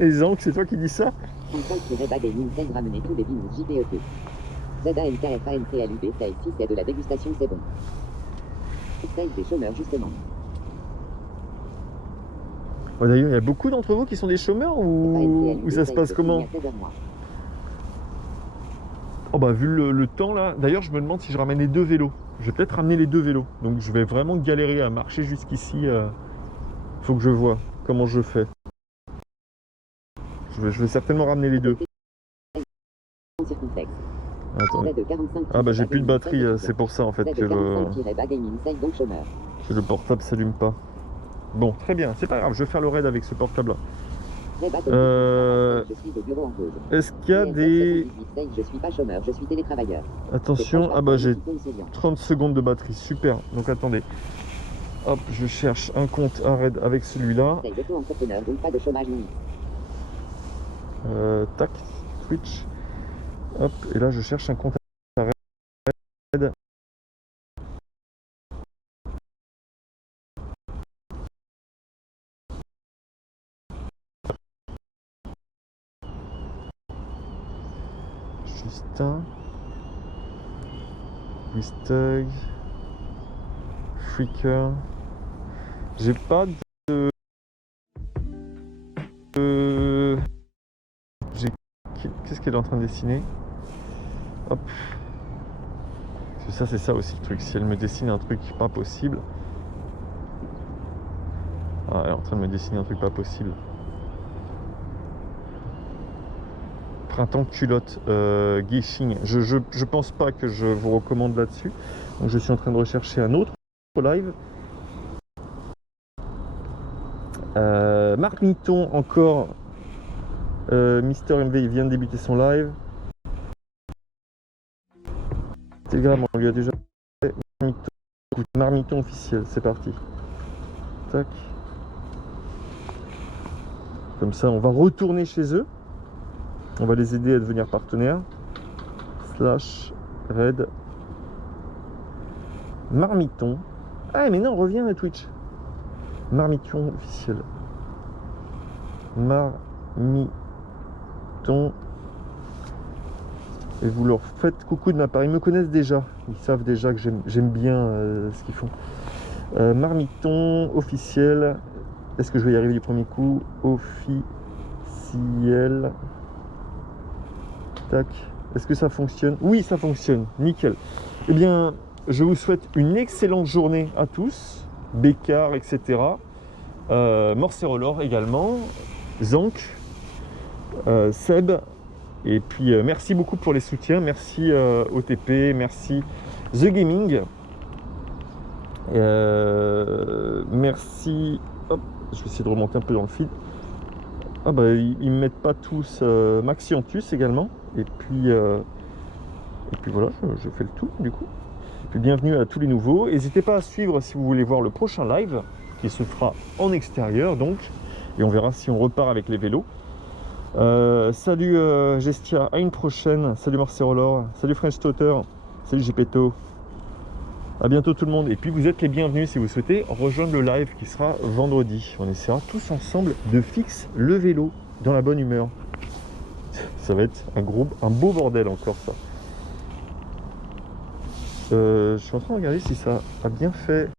Et Zank, c'est toi qui dis ça? 35-gaming 16, ramener tous les binous JPET. ZANKFANCLUB 16, si c'est de la dégustation, c'est bon. 16 des chômeurs, justement. Bon, d'ailleurs, il y a beaucoup d'entre vous qui sont des chômeurs ou ça se passe comment? Oh bah vu le temps là, d'ailleurs je me demande si je ramène les deux vélos. Je vais peut-être ramener les deux vélos. Donc je vais vraiment galérer à marcher jusqu'ici. Faut que je vois comment je fais. Je vais certainement ramener les deux. Attends. Ah bah j'ai plus de batterie, c'est pour ça en fait que le portable s'allume pas. Bon, très bien, c'est pas grave, je vais faire le raid avec ce portable là. Est-ce qu'il y a des... Je suis pas chômeur, je suis télétravailleur. Attention, ah bah j'ai 30 secondes de batterie, super. Donc attendez. Hop, je cherche un compte à raid avec celui-là. Tac, Twitch. Hop, et là je cherche un compte à raid. Justin, Wistug, Freaker. J'ai pas de... Qu'est-ce qu'elle est en train de dessiner? Hop. que ça, c'est ça aussi le truc. Si elle me dessine un truc pas possible... Ah, elle est en train de me dessiner un truc pas possible. Printemps culotte, Guiching. Je pense pas que je vous recommande là-dessus. Donc je suis en train de rechercher un autre live. Marc Mitton encore. Mister MV il vient de débuter son live. Telegram on lui a déjà fait. Marmiton officiel, c'est parti. Tac. Comme ça on va retourner chez eux. On va les aider à devenir partenaires. Slash Red Marmiton. Ah mais non, reviens à Twitch. Marmiton officiel. Marmiton. Et vous leur faites coucou de ma part. Ils me connaissent déjà. Ils savent déjà que j'aime bien ce qu'ils font. Marmiton officiel. Est-ce que je vais y arriver du premier coup? Officiel. Tac. Est-ce que ça fonctionne? Oui, ça fonctionne. Nickel. Eh bien, je vous souhaite une excellente journée à tous. Bécard, etc. Morcerolor également. Zank. Seb. Et puis, merci beaucoup pour les soutiens. Merci OTP. Merci The Gaming. Merci. Hop, je vais essayer de remonter un peu dans le feed. Ah bah, ils me mettent pas tous. Maxiantus également. Et puis voilà, je fais le tout du coup. Et puis bienvenue à tous les nouveaux. N'hésitez pas à suivre si vous voulez voir le prochain live qui se fera en extérieur donc. Et on verra si on repart avec les vélos. Salut Gestia, à une prochaine. Salut Marcerolor, salut French Totter, salut Gepetto. A bientôt tout le monde. Et puis vous êtes les bienvenus si vous souhaitez rejoindre le live qui sera vendredi. On essaiera tous ensemble de fixer le vélo dans la bonne humeur. Ça va être un beau bordel encore ça. Je suis en train de regarder si ça a bien fait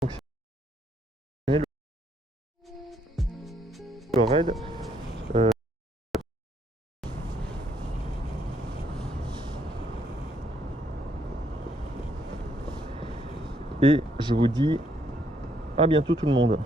fonctionner le raid. Et je vous dis à bientôt tout le monde.